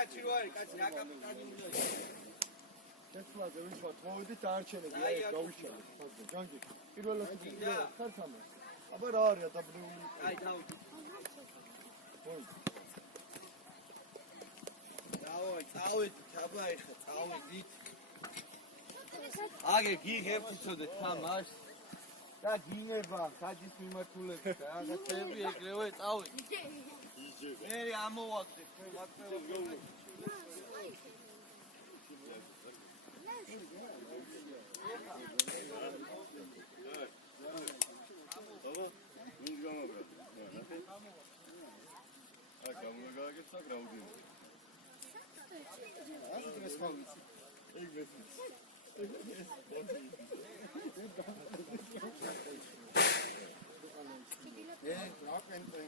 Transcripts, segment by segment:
ერთად რო არის კაცი რა კაპიტანი უნდა იყოს. შეცვლაზე ვიშვა მოვიდით არჩენები აი გავიშალეთ ხოლმე ჯანგი პირველად ხარცამა აბა რა არის ატაბლიული აი დავდი წავით აბა ეხა წავიდით აგე გიღებ უწოდეთ თამაშ და გინება ხაჯის მიმართულებით რაღაცები ეგრევე წავით მე ამოვაგდე თქვენ მაქრევა Baba, biz gama bırak. Ha, kamuna kadar geçsek raudin. ასე დღეს ხავით ეგ მეცის რა კენტე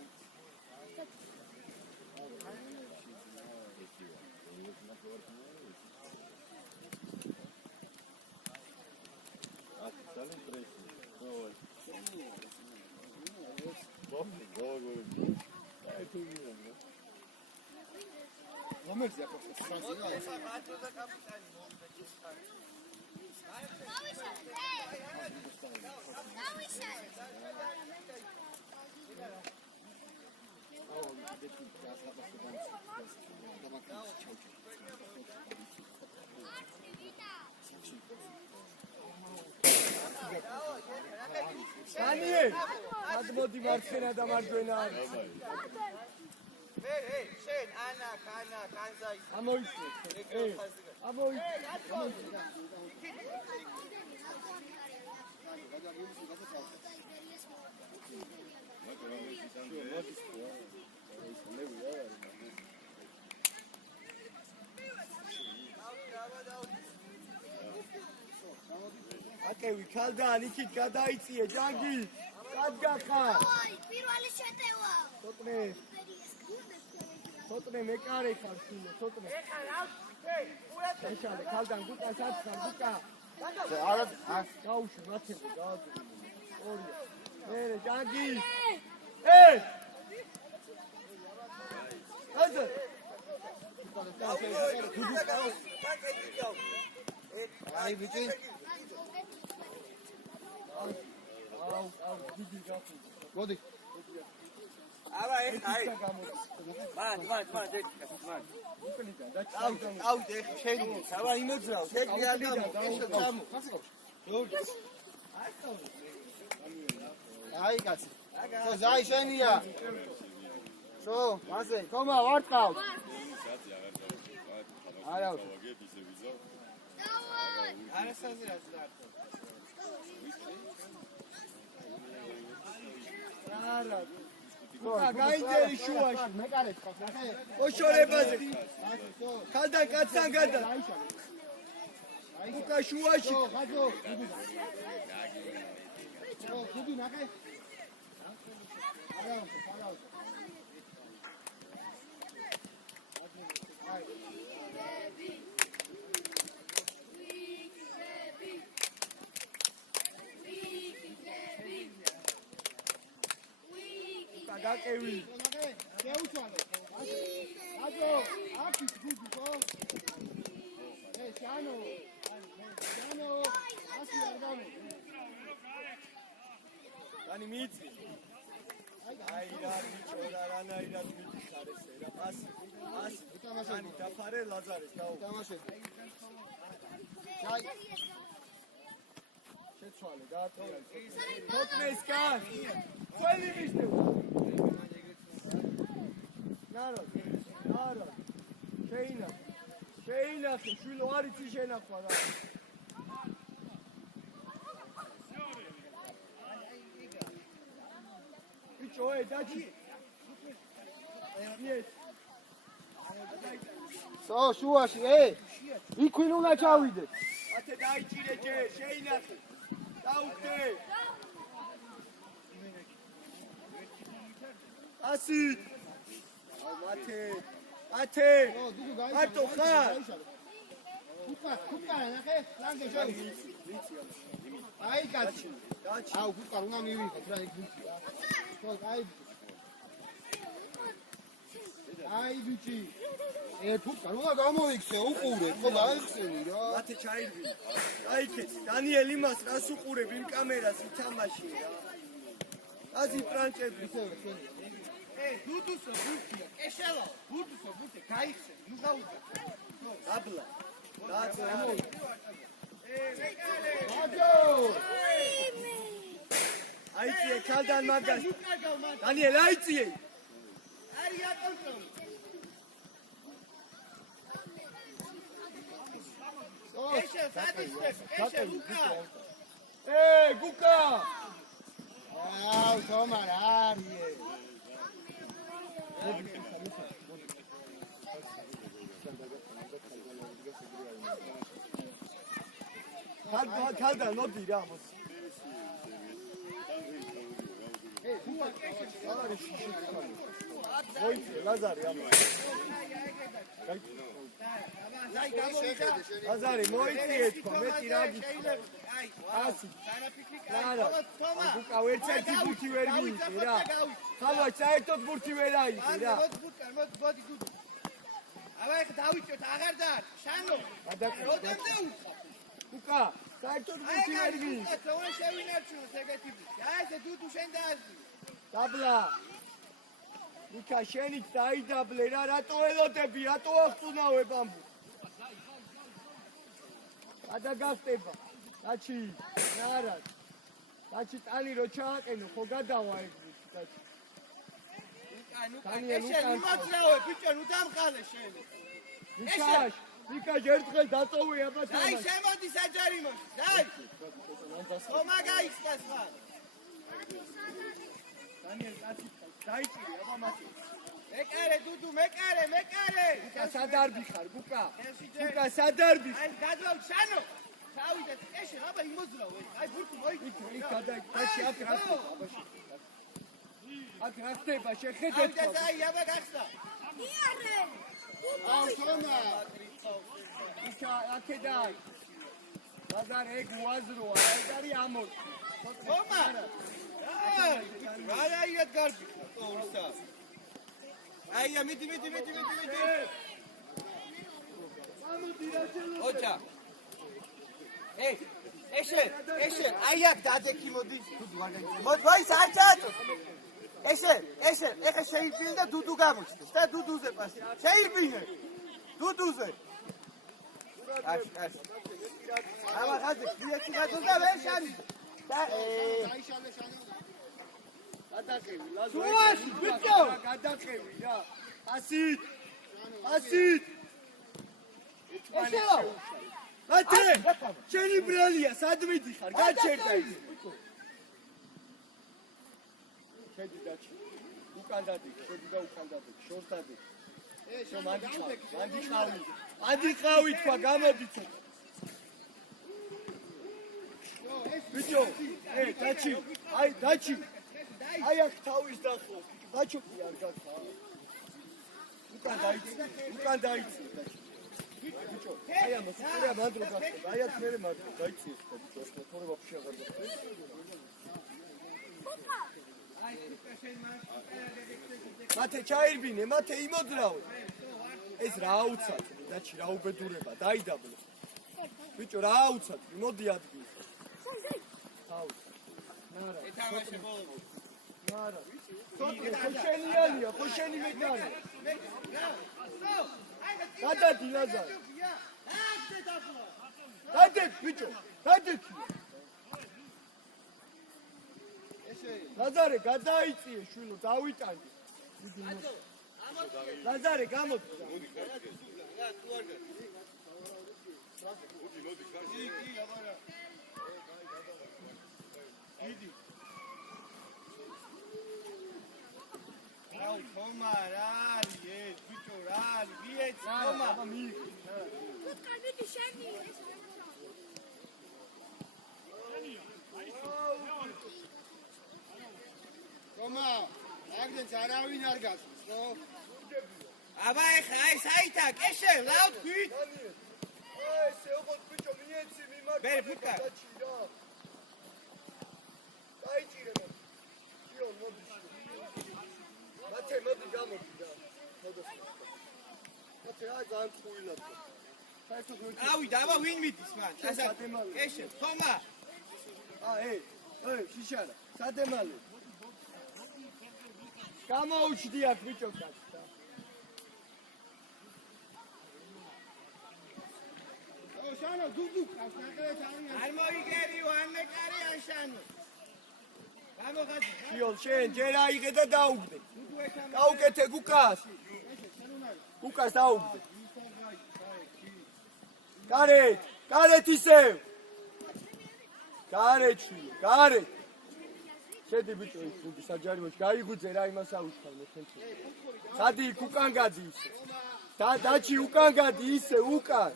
Რომელზეა პროფესიონალია? Daniel, admodi marxena da marjvena არის. Hey, შენ ანა, განზაი. ამოიწე. ამოიწე. აკევი ქალდან იქით გადაიწიე ჯანგი. კადგა ხარ? პირველი შეტევა. Totne mekare khar shine totne ეხა რა ყურეთ ეშალე ქალდან გუკას აცხარ გუკა არა გაუში მათები გააძრე ორია მე ჯანგი აზა აი ბიჭი აუ დიდი გაფი მოდი აბა ეხა აი მან ავთ ეხა შენი აბა იმოძრავ შენი ადამო ესო წამო აი კაცი ხო ზაი შენია შო მასე თომა ვარტყავ არა არა საზრას დარტო არა გაიძერი შუაში მეკარეთ ხარ ნახე ოშორებაზე ხალდან კაცთან გადა უკა შუაში ხაჯო დიდი ნახე არა გაკევი შეუცვალე აჯო აკი გუდი ხო შანო ასი არ გამო დანი მიწი აი რა ბიჭო რანაირად მიწარ ესე რა ასი თამაშები დაფარე ლაზარეს გაუ თამაშები აი შეცვალე გაატრიალე თოტნესკან ყველი მისდე ნარო შეინახე შვილო არიცი შენახვა რა ბიჭო დაჭი სო შუაში იქვინ უნდა ჩავიდე ათე დაიჭირე ჯე შეინახე დაუხდე ასი ათე ატო ხარ კუკა ნახე ლანგე შევი აი კაცი აუ კუკა უნდა მივიღოთ რა იქ აი ბიჭი თუკა რა გამოიქცე უყურე ხო გაიხსენი რა მათე ჩაირბი აიქეთ დანიელ იმას რას უყურებ იმ კამერას ითამაში რა აზი პრანჭები დუდუსო ბურთია ეშელა ბურთუსო ბურთი გაიხსენ ნუ გაუგა აბლა დააცე აიწიე ქალდან მაგას დანიელ აიწიე არია კონტროლი ეშე სადისტეს ეშე ლუკა გუკა აუ თომარ არიე ქალდან მოდი რა მოს მოიწე ლაზარი ამა ლაზარი მოიწე თქვა მეტი რა გიქნა ასი არა გუკა ერთერთი ბურთი ვერ მიიწე რა ხალვა საერთოდ ბურთი ვერ აიწე რა მოდი გუდ აბა ეხ დავიჭოთ აღარ და შანო როდემდე გუკა საერთოდ ბურთი ვერ მიიწე თორე შევინარჩუნოთ ეგეთი ბურთი აი ესე დუდუ შენ დააზი დაბლა გუკა შენით დაიდაბლე რა რატო ელოდები რატო აღწუნავებ ამბო გადაგასტება დაჩი რა დაჩი ტანი რო ჩააყენო ხო გადავა ეგ დაჩი ეშე მიმოწრავე ბიჭო ნუ დამყალე შენ ვიკა ერთხელ დაწოვე აბა აი შემოდი საჯარი მოდი დაი ხომა გაიხსნას ხარ დანიელ კაცი დაიჭირე აბა მათი მეკარე დუდუ მეკარე გუკა სადარბი ხარ გუკა სადარბი აი გადავ შანო თავიდეთ ეშე აბა იმოძრავე აი ბურთი მოიგო იქ გადაიჭი აქ რასო აქ რასტება შეხედეთ აი აბა გახსნა იარე აუ თომა იქა აქედაი ბაზარ ეგ უაზროა ეგ არის ამორ ხომა რა აიად გარბი ორსა აია მიდი ოჩა ეშე აიაკ დადექი მოდი მოდი ვაი საჭატო ეშე ეხა შეირბინე და დუდუ გამოჩნდეს და დუდუზე პასი შეირბინე დუდუზე აშ აბა ხაზე დიექი გადოდა ვერ შანი და გადაყევი ლაზო ბიჭო გადაყევი რა ასით ეშეო მათე შენი ბრალია სად მიდიხარ გაჩერდა ის შედი დაჩი უკან დადი შედი და უკან დადი შორს დადი მანდიხავი თქვა გამოდი ცოტა ბიჭო დაჩი აი აქ თავის დახო დაჩუკი არ გახა უკან დაიცი ბიჭო აი ამას რა მანდრო გახდა აი აქ მე მანდრო დაიცი ბიჭო თორე ვაფშე აღარ გახდა მათე ჩაირბინე მათე იმოძრავე ეს რა აუცად დაჩი რა უბედურება დაიდაბლე ბიჭო რა აუცად მოდი ადგილს ნარა ეთამაშე ბოლო ნარა ხოშენიანია ხოშენი მეკარე გადადი ლაზარ გადადი ბიჭო გადადი ლაზარე გადაიწიე შვილო დავიტანე ლაზარე გამოდი აუ ხომა რა არის ეს ბიჭო რა არის ვიეც ხომა კალბი შენი ხომა აგდენს არავინ არ გასწრს ხო აბა ეხა აი საითა კეშე რა თქვით ესე ოღონდ ბიჭო მიეცი მიმართ ბერ ფუტკა დაიჭირე მოდი მოდი მათე მოდი გამოდი და რა ძალიან ხუილად. საერთოდ მე ავიდა, აბა ვინ მიდის მან? ეშე, თომა. შიშარა, სადემალე. გამოუჩდიათ ბიჭო კაცს. შანო დუდუ ყავს ნაკრეთ არ მოიგერი ვანეკარი არ შანო. გამოგადი. შიოლ შენ ჯერ აიღე და დაუგდე. გაუკეთე გუკას. გუკას დაუგდე. გარეთ ისევ. გარეთ. შედი ბიჭო ის გუდი საჯარიმოში გაიგუძე რა იმას აუჩქარ მე თენჩი. სადი იქ უკან გადი ისე. დაჩი უკან გადი ისე უკან.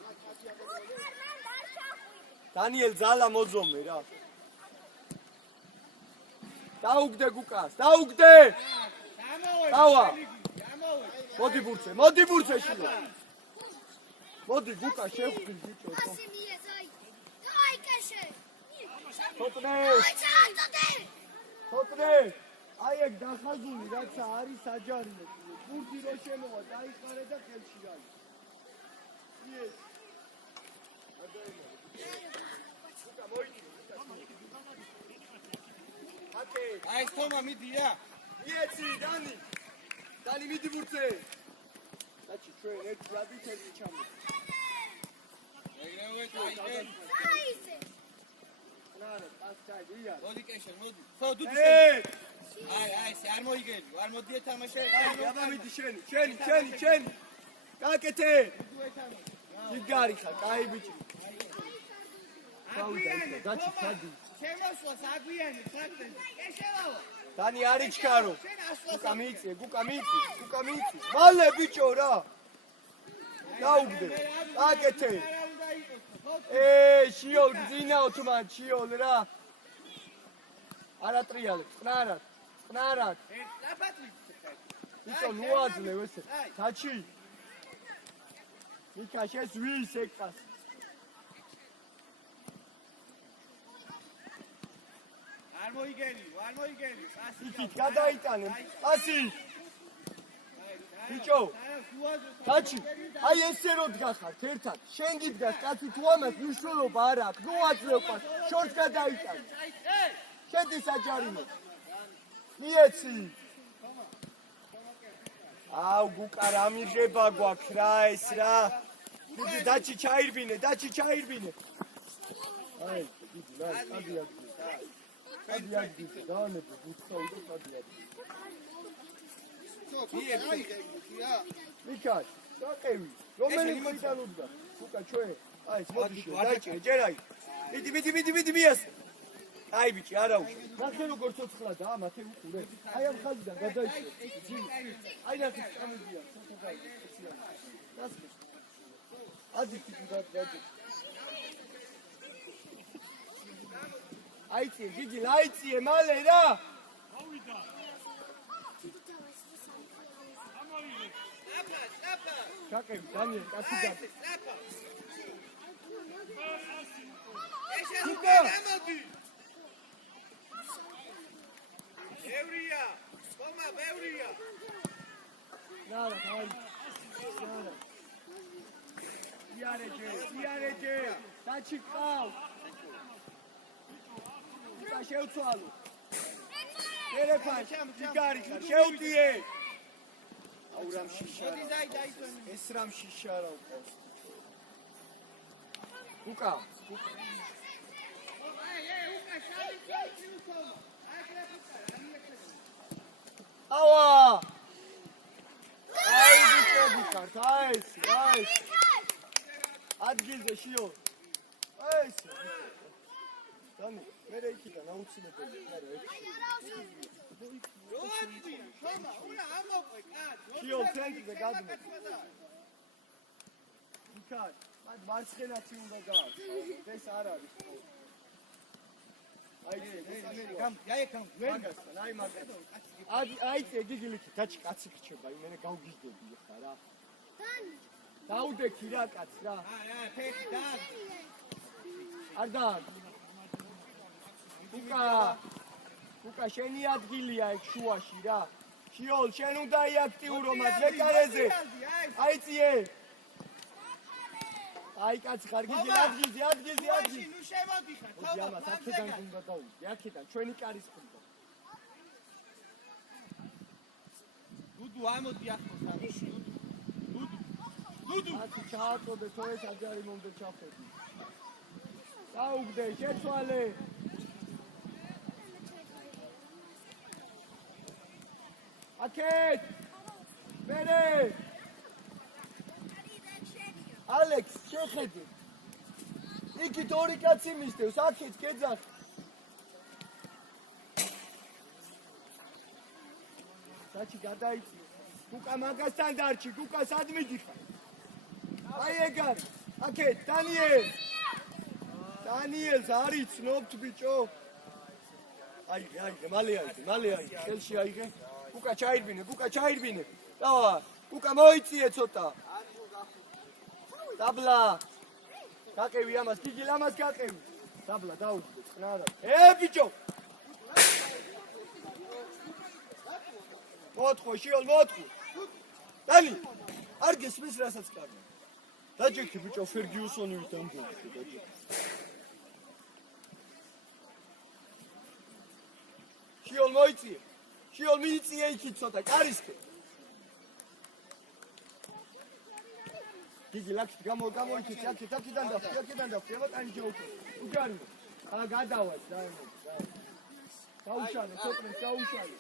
დანიელ ზალა მოძომე რა. დაუგდე გუკას, დაუგდე! დავა! მოდი ბურცე შილო. მოდი გუკა შევხვდი ბიჭო. ხოტრე! აი ეგ დახაზული რაცა არის საჯარიმო. ბურთი რო შემოვა, დაიხარე და ხელში გაი. იეს. აი თომა მიდია. იეცი დანი მიდი ბურთზე. დაჩი ჩვენ ერთ რადითელი ჩამო. მოდი კეშე, მოდი. ხო დუდი. აი, არ მოიგები, არ მოდიე თამაშე. აბა მიდი შენი. გაკეთე. იგარი ხარ, კაი ბიჭი. დაჩი ჩადი. შემოსვას აგვიანი ხარდენ. ეშელავა. დანი არიჩქარო. გუკა მიიწე. მალე ბიჭო რა. დაუგდე. გაკეთე. შიოლ გძინაო თუ მან შიოლ რა. არატრიალე, წყნარად. დაფატრი. ბიჭო ნუაძლევ ესე. თაჩი. მიქა შეს ვის ეკას. არ მოიგენი. იქით გადაიტანე. ასი. ბიჭო. თაჩი. აი ესე რო დგახართ ერთად. შენ გიდგას კაცი თუ ამას მნიშვნელობა არ აქვს. ნუაძლევ ყავს. შორს გადაიტანე. შედი საჯარიმო. მიეცი. აუ გუკა რა მიღება გვაქვს რა ეს რა. დიდი დაჩი ჩაირბინე. აი, დიდი რა, ადიადი, დაანებო, ბუცაუდო ადიადი. მიქა, საკევი, რომელი ქვითალობდა? გუკა ჩვენ, აი, მოდი შე, დაიჭირე, ჯერ აი. მიდი მიას. აი ბიჭი, არა უშ. ნახე როგორ ცოცხლა და მათე უყურე. აი ამ ხაზიდან გადაიჭრე. აი ნახე წამოდია, ცოცხლა. დასკე. ადი კიდე. აიწიე, გიგი, აიწიე, მალე რა. ავიდა. ჩაკები, დანიელ, კაცი და. ეშა გამოდი. ბევრია. ნარა, აი. ნარა. იარეჯე. დაჩი ყავ. და შევცვალო. ერეფან, იგარი ხარ, შევდიე. აუ რამ შიშარა. ეს რამ შიშარა უყავს. უკა. ავა! აი ბიჭები ხართ, აი ეს. ადგილზე შიო. აი ეს. დამი, მე იქიდან აუცილებელი. შიო, ცენტრზე გადმო. იქარ, მარცხენაც უნდა გააქვს. ეს არ არის. აი მაგას. აი გიგილიქი, დაჩი კაცი ხჩება, იმენე გავგიჟდები ხა რა. დაუდექი რა კაც რა. ფეხი და. არ და. უკა შენი ადგილია ეგ შუაში რა. შიოლ, შენ უნდა აქტიურო მათ ლეკარეზე. აიწიე. აი კაცი ხარ, გიგი ადგილზე. ნუ შემოდიხარ, მოდი ამას აქედან უნდა დავუძი, აქედან ჩვენი კარის ხმდა. დუდუ ამოდი ახლა სამში. დუდუ. აკი ჩააწოდე თო ეს აჯარი მომდე ჩახედი. დაუგდე, შეცვალე. აკეთ. მერე. ალექს, შეხედე. იქით ორი კაცი მისდევს, აქეთ გეძახ. საჩი გადაიწიე. გუკა მაგასთან დარჩი, გუკა სად მიდიხარ? აი ეგარ, აქეთ, დანიელს არ იცნობთ ბიჭო. აიღე, მალე აიღე, ხელში აიღე. გუკა ჩაირბინე. დავა, გუკა მოიწიე ცოტა. დაბლა. გაყევი ამას, გიგი ამას გაყევი. დაბლა დაუძე, წნარა. ბიჭო. მოთხო, შიოლ, მოთხო. დანი, არ გესმის რასაც კარგი. დაჯექი ბიჭო, ფერგიუსონი დამბოლში დაჯექი. შიოლ მოიწიე. შიოლ მიიწიე იქით ცოტა, კარისკე. გიგი ლაქსი გამოიქით, აქედან დაფი, ემატანი ჯოუქი. უგარი. გადავალ, დაუშალე, ცოტნეს დაუშალე.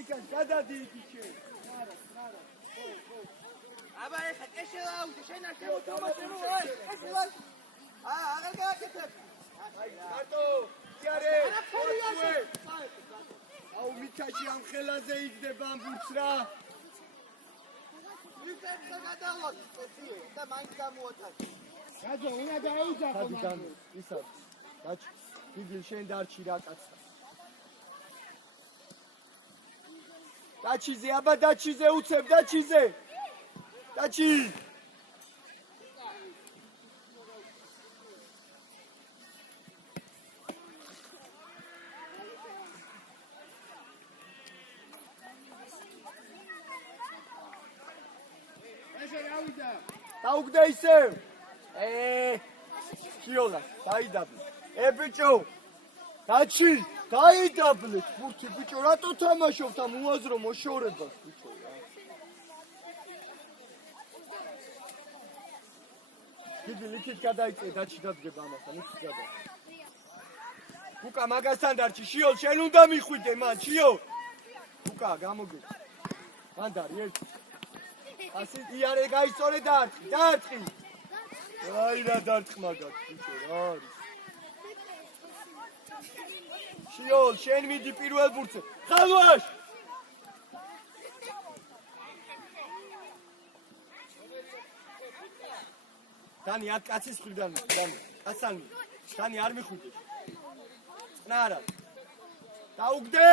იქან გადადი იქით შენ. აბა ეხა ეშელაუდი, შენ არ შემოთამაშებო, ეშელაუდი. აღარ გააკეთებ. მარტო, იარე. აუ მითაში ამ ხელაზე იგდება ამ ბურთს რა. ვიკეთე გადავალ, და მაინც გამოათავე. გაძო, უნდა დაეუძახო მაგ. ისა. დაჩი, გიგი შენ დარჩი რა კაცო. დაჩიზე, აბა დაჩიზე უცებ, დაჩი. დაუგდე ისევ. შიოლა, დაიდაბლე. ბიჭო. დაჩი, დაიდაბლე. ბურთი ბიჭო, რატო თამაშობთ ამ უაზრო მოშორებას ბიჭო რა. გიგი ლიქით გადაიწე, დაჩი დადგება ამასთან, იქით გადა. გუკა მაგასთან დარჩი, შიოლ, შენ უნდა მიხვიდე მან, შიოლ. გუკა, გამოგე. მანდარი ერთი. ასე იარე გაიწორე დაარტყი. აი რა დაარტყ მაგათ, ბიჭო, რა არის. შიოლ, შენ მიდი პირველ ბურთზე. ხალვაშ! დანი აქ კაცის მხრიდან, კაცანი. დანი არ მიხვიდე. წნარა. დაუგდე!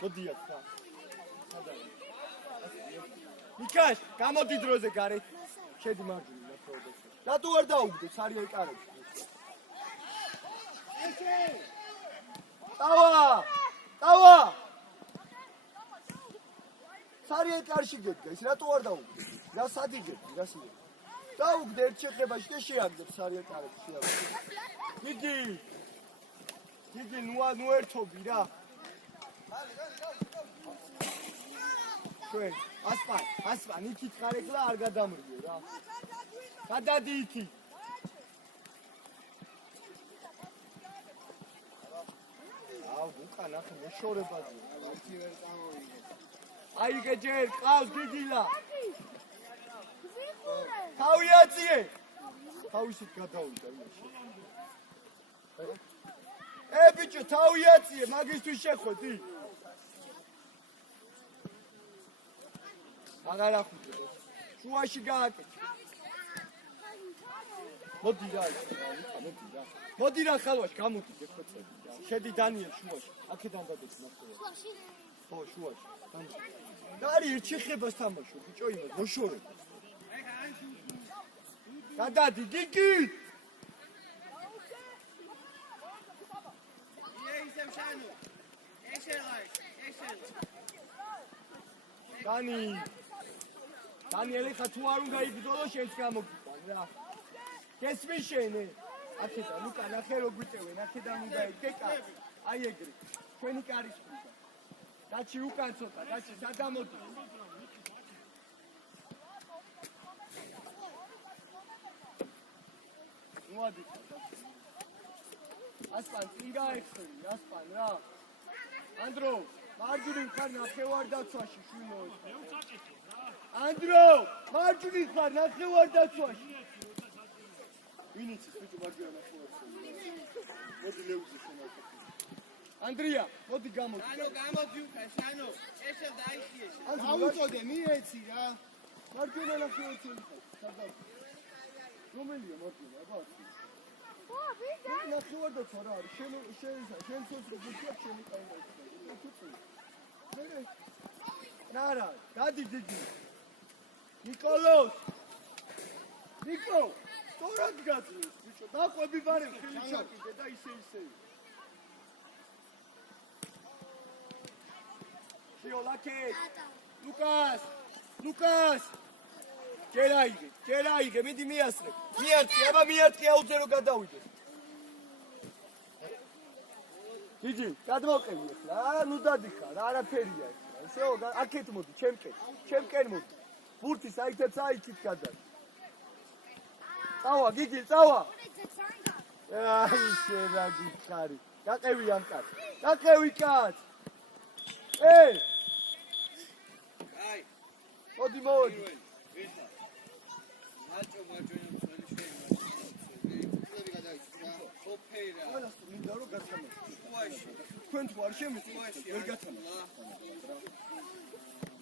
მოდი აქ ხა. მიკაშ, გამოდი დროზე გარეთ. შედი მარჯვნივ ნახავდეს. რატო არ დაუგდე ცარიელ კარებში? დავა! ცარიელ კარში გედგა, ის რატო არ დაუგდე? რა სადიგები, რა სიგები? დაუგდე ერთ შეხებაში და შეაგდებ ცარიელ კარებში შეაგდებ. გიგი, ნუ ერთობი რა. ჩვენ ასპან იქით ხარ ეხლა არ გადამრგე რა. გადადი იქით. უკან ახლა მოშორებაზე. აიგე ჯერ ყავს გიგილა. თავი აწიე. თავისით გადავიდა იმაში. ბიჭო, თავი აწიე, მაგისთვის შეხვედი. აღარ ახუჭე. შუაში გააკეთე. მოდი რა. მოდი რა ხალვაში გამოდი გეხოცები. შედი დანიელ შუაში. აქედან დადეს ნახე. ხო, შუაში. დარი ერთ შეხებას თამაშო, ბიჭო, იმას მოშორებ. გადადი, გიგი. Dani ელიხა თუ არ უნდა იბრძოლო შენს გამოგიტან რა. გესმის შენი? აქედან უკან ნახე რო გვიწევენ, აქედან უნდა იგეკა. აი ეგრე. ჩვენი კარის უნდა. დაჩი უკან ცოტა, დაჩი სადამოდი. მოადი. ასპან წინ გაიხსნი, ასპან რა. ანდრო, მარჯვნივ ხარ ნახევარდაცვაში შვილო. ანდრო, მარჯვნივ ხარ ნახევარდაცვაში. ვინ იცის ბიჭო მარჯვნივ ნახევარდაცვაში? მოდი ლეუზი შენახე. ანდრია, მოდი გამოდი. გამოდი უკან, შანო. ესე დაიხიე. დაუწოდე, მიეცი რა. მარჯვნივ ნახევარდაცვაში. სადაა? რომელია მარჯვნივ, აბა? ნახევარდაცვა რა არის? შენ სოციო გიჩა შენი კაი. ნარა, გადი დიდი. ნიკოლოს. ნიკო, სწორად გაძლევს, ბიჭო. დაყვები ბარე ხილი ჩაკიდე და ისე. შიოლაკე. ლუკას. ჯერაიგე, მიდი მიასწრე. მიარტყი, აუძე რომ გადავიდე. დიდი, გადმოვყევი ახლა. ნუ დადიხარ, არაფერია ახლა. ისეო, აქეთ მოდი, ჩემკენ მოდი. ბურთის აიქებს აიქით გადარ. წავა, გიგი, წავა. აი, შენა გიხარი. გაყევი ამ კაცს. გაყევი კაცს. აი, მოდი. მაჭო მაჭო ოფეირა. ყველას მინდა რომ გათამაშო. უაში. თქვენ თუ არ შემიძლია, ვერ გათამაშო.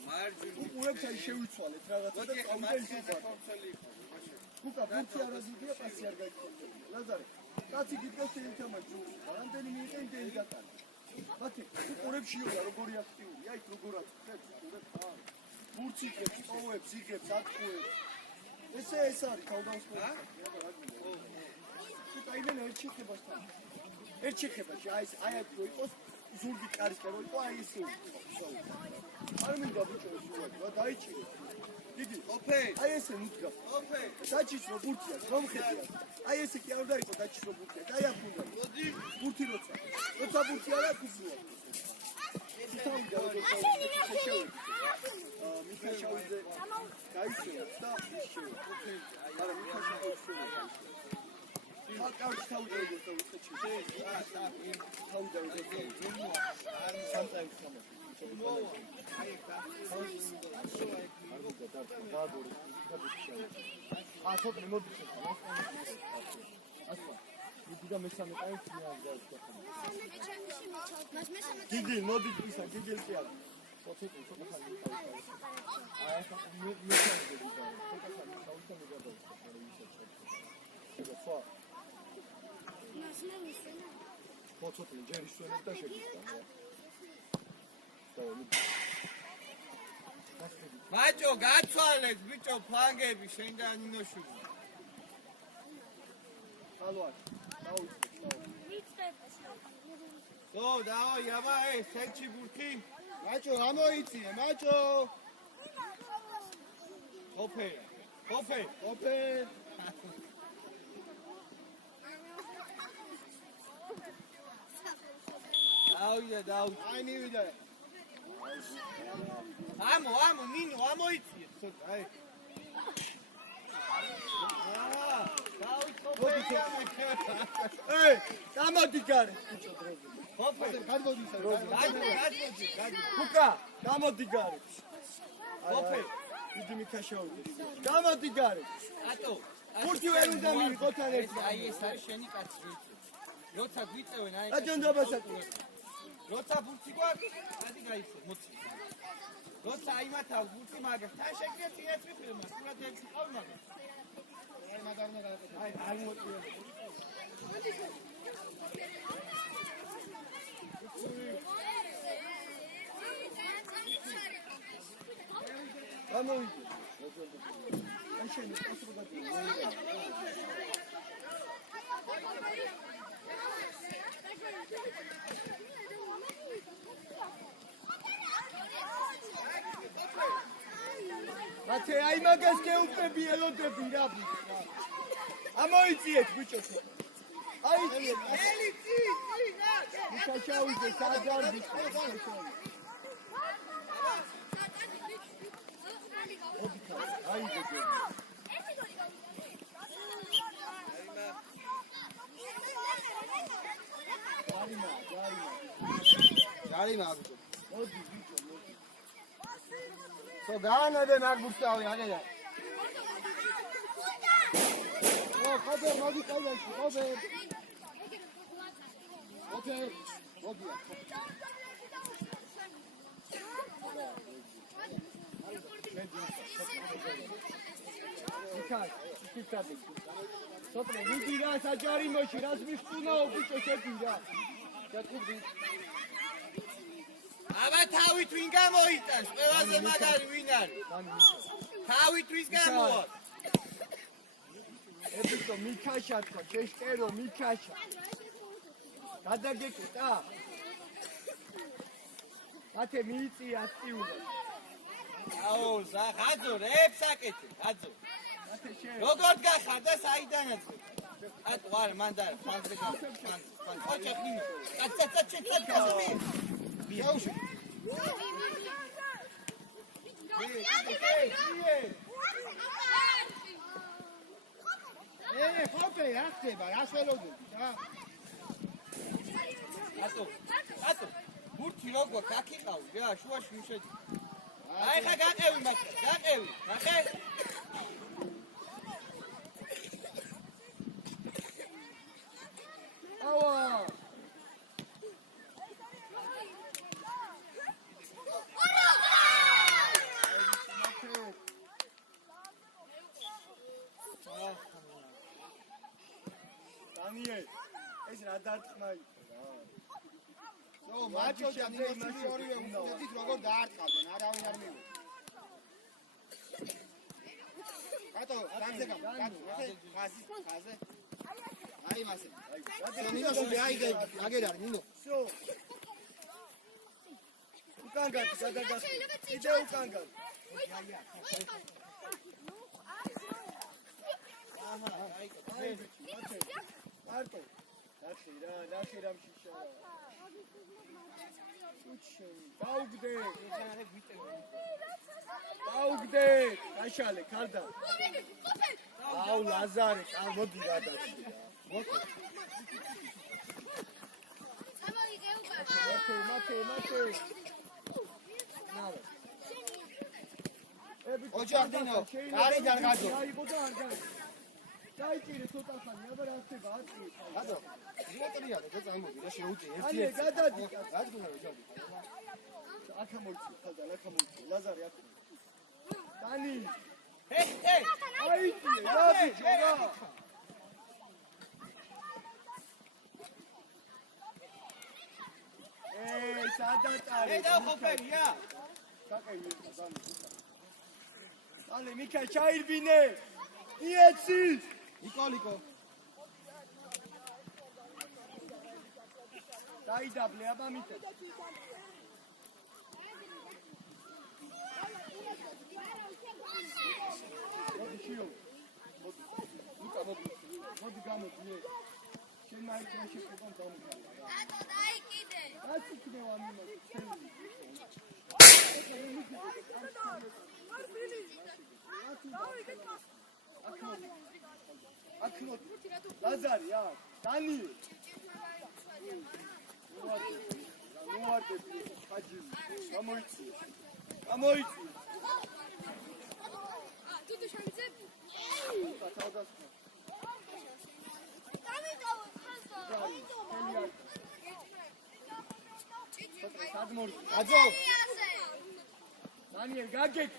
მარჯვნივ. უყურებთ აი შევიცვალეთ რაღაცა და მარჯვნივ წავიდეთ. ფორცელი იყო. უკა ბურთი არ აზიდია, პასი არ გაიქცევია. ლაზარე, კაცი გიდგას შეითამაშო. რამდენი მიიღე იმდენი გატანა. მათი უყურებ შიოლა როგორი აქტიური, აი როგორ აქტივებს, უყურებ ხარ. ბურთი იგებს, წოვებს, იგებს, აქტივებს. ეს არის თავდასხმა. აიდან ერთი ხებაში აი აქ რო იყოს ზურგი კარისკენ რო იყო აი ესე არ მინდა ბიჭო რა დაიჭირე დიდი აი ესე მუდგა დაჭიშრო ბურთია რომ ხედია აი ესე კი არ დაიყო დაჭიშრო ბურთია აი აქ უნდა მოდი ბურთი როცა ბურთი არა ქუსია მიქაშავიძე გაიჭირა და ისე არა მიქაშავიძე კაუჩ თავდაიგო თავდაიგო Poțotul, geri sunet da șegita. მაჭო, გაცვალეთ, ბიჭო, ფლანგები შენ და ნინოშვილი. ალოა. დავაი, აბა, სეჩი ბურთი. მაჭო, ამოიწიე, მაჭო. ოფე. დავიდა. აი მივიდა. ამო, ნინო, ამოიწიე. აი. გამოდი გარე. გადმოდი. უკა, გამოდი გარე. ოფე. დიდი მიქაშაური. გამოდი გარე. ატო. ბურთი ვერ უნდა მიიღო თან ერთად. აი ეს არის შენი კაცი. როცა გვიწევენ აი აჯანდაბასაკურე. როცა ბურთი გვაქვს, ადი გაიხო, მოცი. როცა აიმათავ ბურთი მაგას, თან შეგიძლია წინაც ვიხილო, სულად ეცი ყავს მაგას. აი მაგარნა გააკეთე. აი მოწია. გამოვიდე. აი შენ პასუხი გადი. მათე აი მაგას გეუყები ელოდები რა ბიჭო. ამოიწიეთ ბიჭო. აი ელი წი რა. მიქაჩაუძე საძარდი. აი ბიჭო. ჯარი მაგ. მოდი ბიჭო მოდი. So განადე მაგ ბუშტავი აგედა. ხოდე მოდი ყავდაში ხოდე. ოკეი. მოდია. იქა იქადი. სოფლე მიდი რა საჯარიმოში რას მიხტუნაო ბიჭო შედი რა. დაკუდი. აბა თავით ვინ გამოიტანს? ყველაზე მაგარი ვინ არის? თავით ვის გამოვა? ებიჭო მიქაშა თქვა, შეშკერო მიქაშა. გადაგეკეტა? ათე მიიწია აქტიურად. აო, ზაღაძო, რეებს აკეთე, გაძო. ათე შე. როგორ გახარდა საიდანაც? ატო, არ მანდა, ფანზე გახან. ოჩა ხიმი. აცაცაცაცაცაცაცი. ბიაუში. ხოპე რა ხდება? რა შველოდები რა? ატო. ბურთი როგორ გაკიყავი რა, შუაში მიშედი. აი ხა გაყევი მაგას, გაყევი. ნახე. ავა. დანიელ, ეს რა დარტყმა იყო რა. ნო, მაჩო და ნინოს ორივე უნდათ როგორ დაარტყავდნენ, არავინ არ მივიდა. ატო, განძეგა, ხაზი, ხაზე. აი მასე. ნინოს დაიგე, აგერა, ნინო. всё. უკან გადი, გადაგასწრე. კიდე უკან გადი. აჰა, აი, მარტო. ნახე რა მშიშა. დაუგდე. დაუგდე. გაშალე, ხარდა. აუ, ლაზარე, მოდი გადაში. მოდი. მათე. ოჯახდინო, გარიდან გაძო. აიღო და არ გაიგო. დაიჭირე ცოტა ხანი, აბა რა ხდება, აწი. გაძო. ზიატრია და წაიმოდი და შეუჭი აი, გადადი. გაძგუნა ჯობი. აქა მოიწი, ხალდა, აქა მოიწი. ლაზარე აქ. დანი. ეი! აი, რა ბიჭო რა. სადაწარე. ეი და ხოფერია. საკაი დანი. ალე მიქა ჩაირბინე. იეცი. ნიკოლიკო. დაიდაბლე აბა მითე. მოდი შიო. ლუკა მოდი გამოდი. შენ მაინც რა შეკვეთან დამოუკიდე. ატო დაიკიდე. აცი კიდევ ამიმა. აქნოთ. ლაზარი ა. დანი. მოარტები ხაჯი. გამოიწი. თუ შევიძებ? თავდას. დამიტოვო ხანსა. სადმორი. აძო. დანიელ გაგეკ.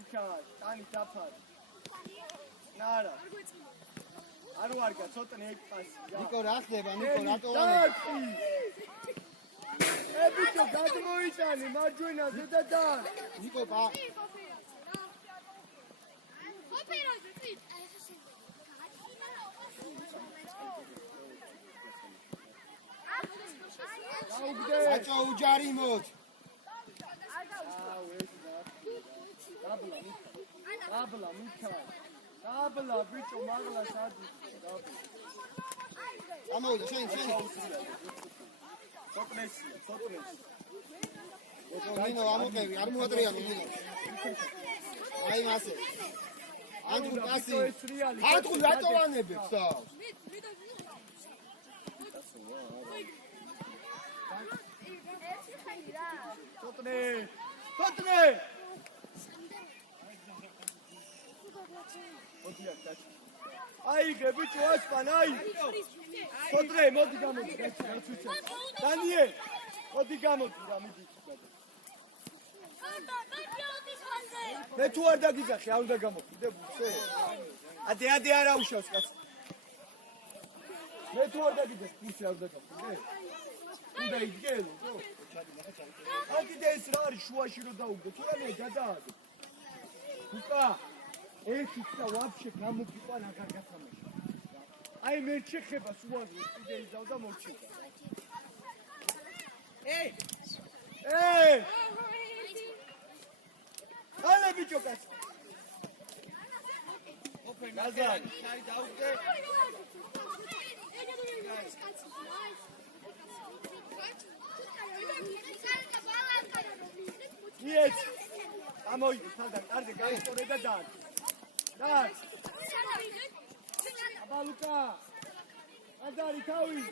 იქა, ტანი დაფარ. ნარა. არ ვარგა ცოტნე ეგ პასი. ნიკო რა ხდება, ნიკო რატო დაკი. ებიჭო გადმოიტანე მარჯვენაზე და და. ნიკო პა ოპერაზე წინ. დაუგდე. საჭო უჯარი მოთ. აუ ეს დაბლა მიქა. დაბლა ბიჭო მაგლა სადი. დაბლა. ამოვიდა შენ. სოტრესი. ნინო ამოყევი, არ მოატრია ნინო. აი მასე. ანტუ პასი. ანტუ რატო ანებებს და? სოტრე. აი გებიჭო ასპან აი. სოტრე მოდი გამოდი გაცუჩა. დანიელ მოდი გამოდი რა მიდი. მე თუ არ დაგიძახი, არ უნდა გამოფიდე ბუშე. ადე არა უშავს კაცი. მე თუ არ დაგიძახი, ბუშე არ უნდა გამოფიდე. უნდა იდგენო, ხო? აკიდე ეს რა არის შუაში რო დაუგდო, თუ არა გადაადე. უკა ერთი და ვაფშე გამოგიყვან აღარ გათამაშე. აი მე შეხება სუაზი, კიდე იზავ და მოჩიდა. ეი! Ale bicho kas. Nazar. Yes. Amoy, sada, arde gai koreda dan. Dan. Abaluka. Azari tawi.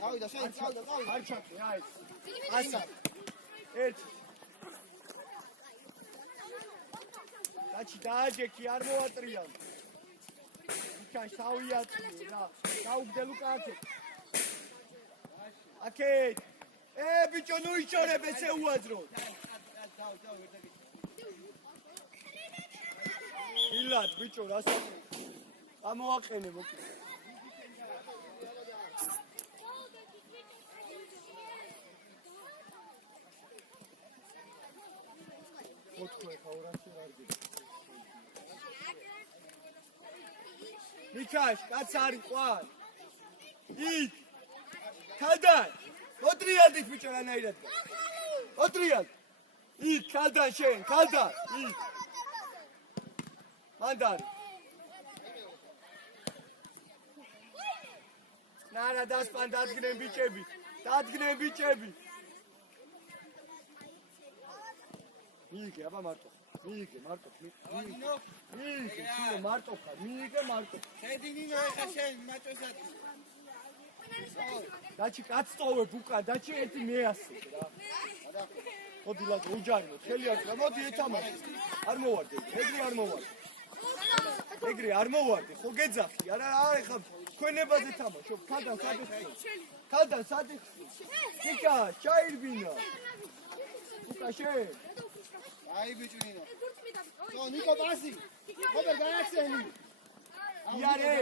Davida, შენ წავდა. არ ჩაკე, აი. ასა. ერთი. დაჩი დააჯექი არ მოატრიან. იქან შავიათი რა. გაუგდე ლუკა აქეთ. აქეთ. ბიჭო ნუ იჩორებ ესე უაძრო. ილად ბიჭო რას ამოაყენე მოკლე. Nikash, katsari qvar. Ik. Kaldan. Otriyaldik bicho ranayrat. Otriyal. Ik kaldan shen, kaldan. Ik. Mandar. Nana daspan dadgnen bichebi. Dadgnen bichebi. Mike, aba Marto. Mike, Marto. Mike, Marto. Mike, Marto. შედინინო ეხა შენ მაჭოსად. დაჩი კაცტოვე ბუკა, დაჩი ერთი მეასე რა. მოდი ლაკ უჯარნო, ხელი არ რა, მოდი ეთამაშე. არ მოვარდე, ეგრე არ მოვარდე. ეგრე არ მოვარდე, ხო გეძახი? არა, ეხა ქვენებაზე თამაშობ, ქალდან სადიხსნი. ქალდან სადიხსნი. ნიკა, ჩაირბინა. ბუკა შენ. აი ბიჭო ნინო. ო ნიკო პასი. ხობე გააცენი. იარე.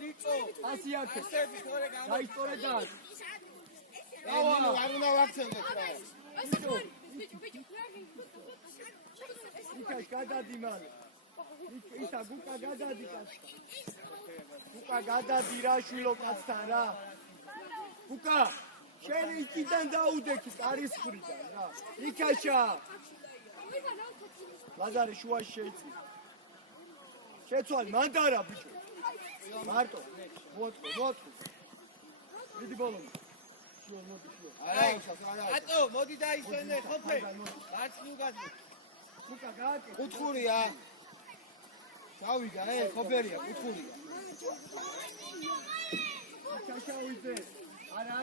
ლიწო. ასი აქე. ესები თორე აი სწორედ და. ნინო არ უნდა ვაქცევდეთ რა. ნიკა გადადი მალე. ისა გუკა გადადი კაცთან. გუკა გადადი რა შვილო კაცთან რა. გუკა შენ იქიდან დაუდექი კარის ხრიდან რა. იქაშა. ლაზარე შუაში შეიცი. შეცვალ მანდარა ბიჭო. მარტო. მოწყო. მიდი ბოლომდე. შუა მოდი შუა. ატო, მოდი დაისვენე ხოფე. რაც ნუგაზი. გუკა გააკეთე. უთხურია. შავიდა, ხოფერია, უთხურია. ჩაშავიდე. არა.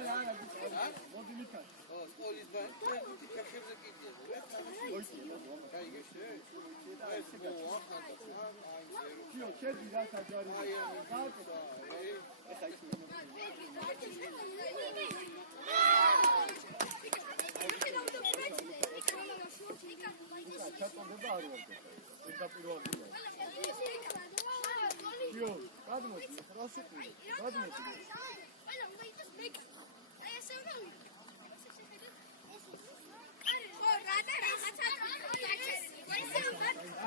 მოდი მიქა. სკოლის ბან, ხეხებზე კიდე. Yo, შედი რა საჯარი. გააკეთე. ეხა ის ჩატონდება არ ვარ. ეს პირველია. Yo, გადმოდი, რას უყურე? გადმოდი.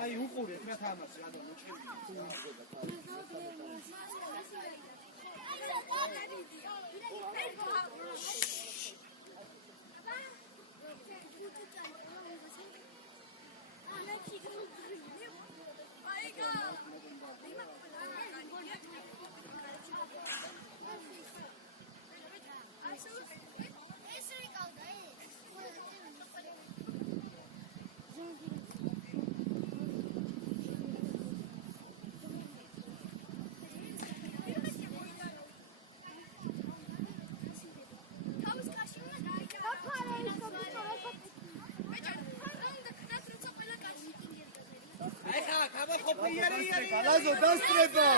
აი უყურეთ რა თამაში რა მოჭრილი. ლაზო დასწრება.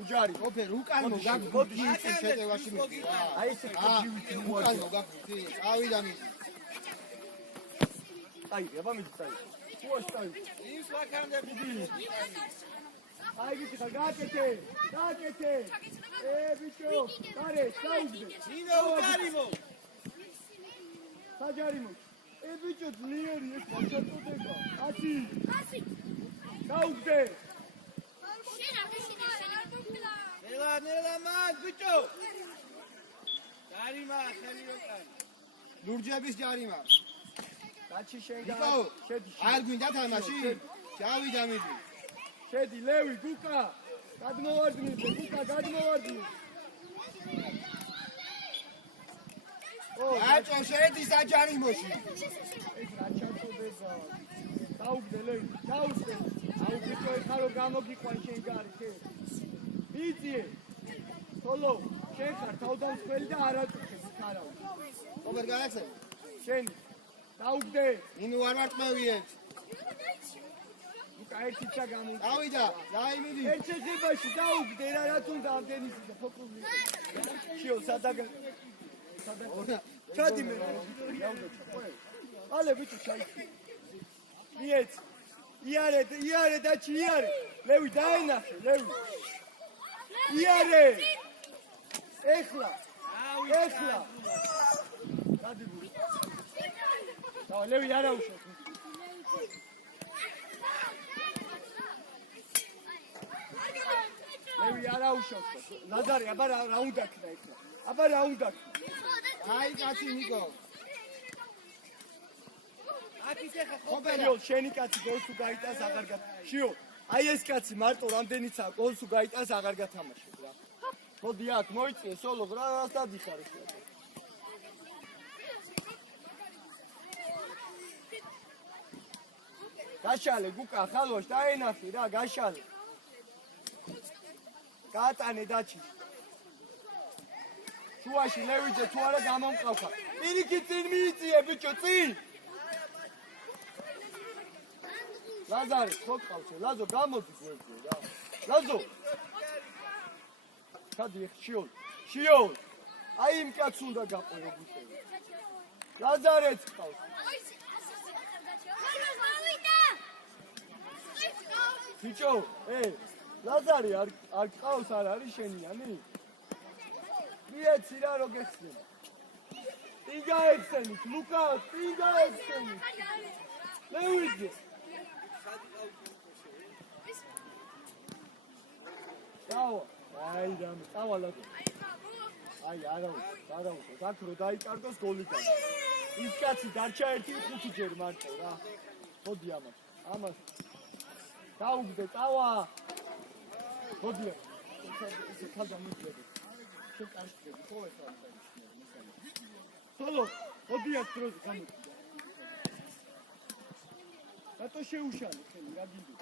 უჯარი. ოფერ უკან მოგაგბოდი ის შეტევაში მიდი რა. აი ესე კოჩივით უკან მოგაგბოდი. წავიდა მის. აი, აბა მიდი წაი. უას წაი. ის ვაქამდე აი გიჩი ხა გააკეთე. გააკეთე. ბიჭო, გარე, დაუგდე. ნინო უჯარიმო საჯარიმო. ბიჭო, ძლიერი ეს მოწოდება. ათი. დაუგდე. ნელა მან ბიჭო ჯარიმა ხელი ვეკან ლურჯების ჯარიმა. გაჩი შენ იკო, შედი. არ გვინდა თამაში? ჩავიდა მიდი. შედი ლევი გუკა. გადმოვარდნი, გუკა გადმოვარდნი. აჭო შედი საჯარიმოში. ეს რა ჩაწოდება. დაუგდე ლევი, დაუგდე. აუ ბიჭო, ეხარო გამოგიყვან შენ გარი, ხე. იწიე. სოლო, შენ ხარ თავდამსხმელი და არაწუხებს ხარავ. ოფერ გააკეთე. შენ დაუგდე. ინუ არ ვარტყევიეთ. უკა ერთი ჩა გამო. წავიდა, რაი მიდი. ერთ შეძებაში დაუგდე რა რაც უნდა ამდენისი და ფოკუსი. შიო სადაგ ჩადი მე. ალე ბიჭო ჩაი. მიეც. იარე და ჩიარე. ლევი დაენახე, ლევი. იარე. ეხლა. დადი ბური. და ლევი არა უშოთ. ლევი არა უშოთ. ლაზარი აბა რა უნდა ქნა ეხლა. აბა რა უნდა ქნა. აი კაცი ნიკო. აკიცე ხო შიო შენი კაცი გოლს თუ გაიტანს აღარ გა. შიო აი ეს კაცი მარტო რამდენიცაა გოლს თუ გაიტანს აღარ გათამაშებ რა. მოდი აქ მოიწე სოლო რას დადიხარ ეს. გაშალე გუკა ხალვაშ დაენახი რა გაშალე. გაატანე დაჩი. შუაში ლევიძე თუ არა გამომყავხა. პირიქით წინ მიიწიე ბიჭო წინ. ლაზარი ხო ყავშე ლაზო გამოდი გვერდზე რა. ლაზო. ჩადი შიო. აი იმ კაც უნდა გაყვერო ბიჭო. ლაზარეც ყავს. ბიჭო, ლაზარი არ ყავს არ არის შენიანი? მიეცი რა რო გეხსენი. წინ გაეხსენით, ლუკა, წინ გაეხსენით. ლევიძე. დავა, აი რამე, დავა ლაზო. აი არა უშო, აქ რო დაიკარგოს გოლი გაქვს. ის კაცი დარჩა 1-5 მარტო რა. მოდი ამას. დაუგდე, წავა. მოდი. ესე ხალხამიძები. შენ კარგები, ხო ეს რა. სოლო, მოდი აქ დროზე გამოდი. რატო შეუშალე ხელი, რა გინდა?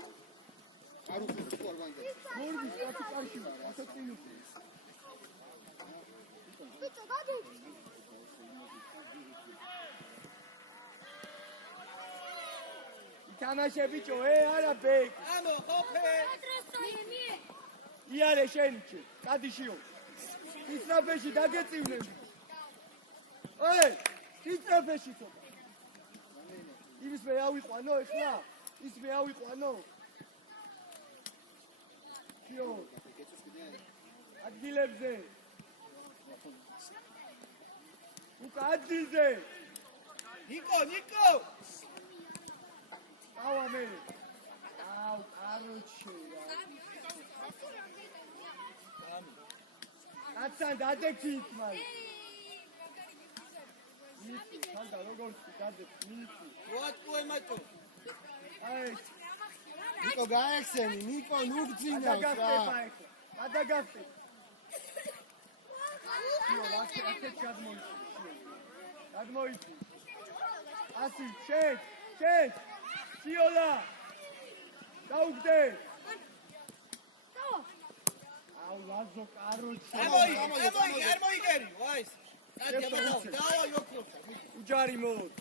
არ უხდები ყურბანზე. მორბის კაცი კარში ვარ, ასე წინუწი. ბიჭო, გადი. თამაშე ბიჭო, არა ბეკ. ამო ხოფე იარე შენჩი, კადიშიო. ისტრაფეში დაგეწივნები. ოე, ისტრაფეში ცოტა. იმის მე ავიყვანო ეხლა? ის მე ავიყვანო? შიო. ადგილებზე. უკა ადგილზე. ნიკო ავა მე. აუ, კაროჩე რა. აცან დადექით მაგ. მიცი, ხანდა როგორ დადექ, მიცი. ვატყუე მატო აი, ნიკო გაეხსენი, ნიკო ნუგძინავს რა. გადაგახტე. ნუ ვასე გადმოიწი. გადმოიწი. ასი, შენ. სიოლა. დაუგდე. აუ ლაზო კაროჩი. არ მოიგერი ვაის დავა ლოქროს უჯარი მოდ.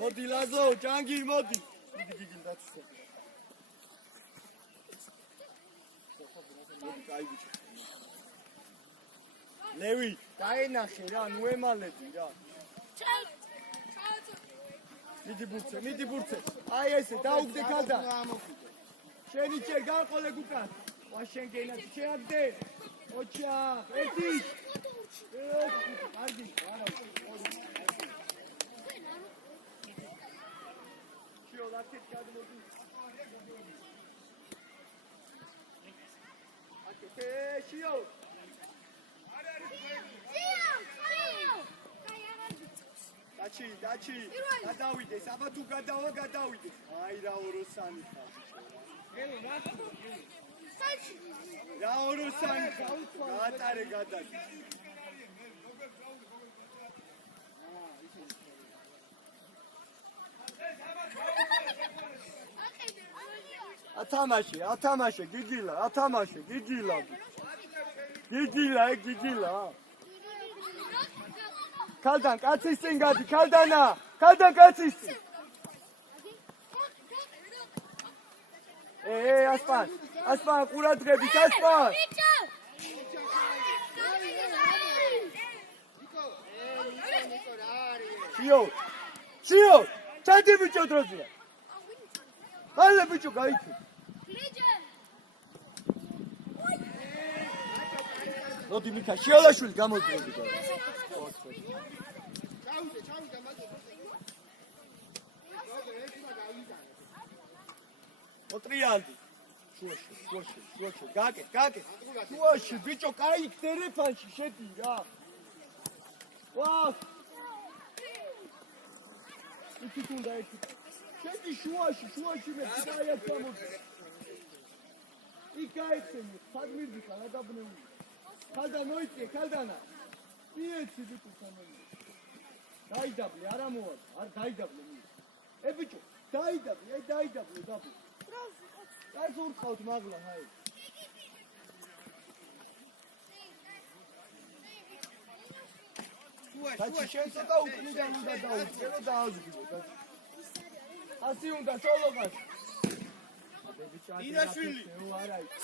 მოდი ლაზო, ჯანგիր მოდი. მიდი გიგილ დაცისე. კაი ბიჭი. ლევი, დაენახე რა, ნუ ემალები რა. მიდი ბურცე. აი ესე დაუგდე ქალდა. შენი ჩერ განყოლე გუკან. ვაშენ გენათი შეაგდე. ოჩა, ერთი. კარგი, არა. შიო ლაკეთ გადმოდი. აკეთე, შიო. დაჩი, გადავიდე, აბა თუ გადავიდე. აი რა ოროსანი ხარ. რა ოროსანი ხარ. გაატარე გადადი. ათამაშე, გიგილა. გიგილა. ქალდან კაცის წინ გადი, ქალდან კაცის წინ. ასპან, ყურადღებით, ასპან. შიო, ჩადი ბიჭო დროზია. მალე ბიჭო გაიქე. მოდი მიქა, შიოლაშვილი გამოძრები და. მოტრიალდი. შუაში. გაკე. შუაში, ბიჭო, კაი ტელეფონში შედი რა. ვა. იქ უნდა. შედი შუაში მე დაიათ გამოდი. იქ გაიცემი, ფადმირდი ხარ დაბნეული. ქალდან მოიწე, ქალდანა. მიეცი ბიჭო სამელი. დაიდაბლე, არა მოვა, არ დაიდაბლე მი. ბიჭო, დაიდაბლე დაბლე. აი ზურყავთ მაგლა, ჰაი. შუაში შენ ცოტა უკრიდან უნდა დაუწე, რომ დააზრდო. ასი უნდა ჩოლოყას. დინაშვილი.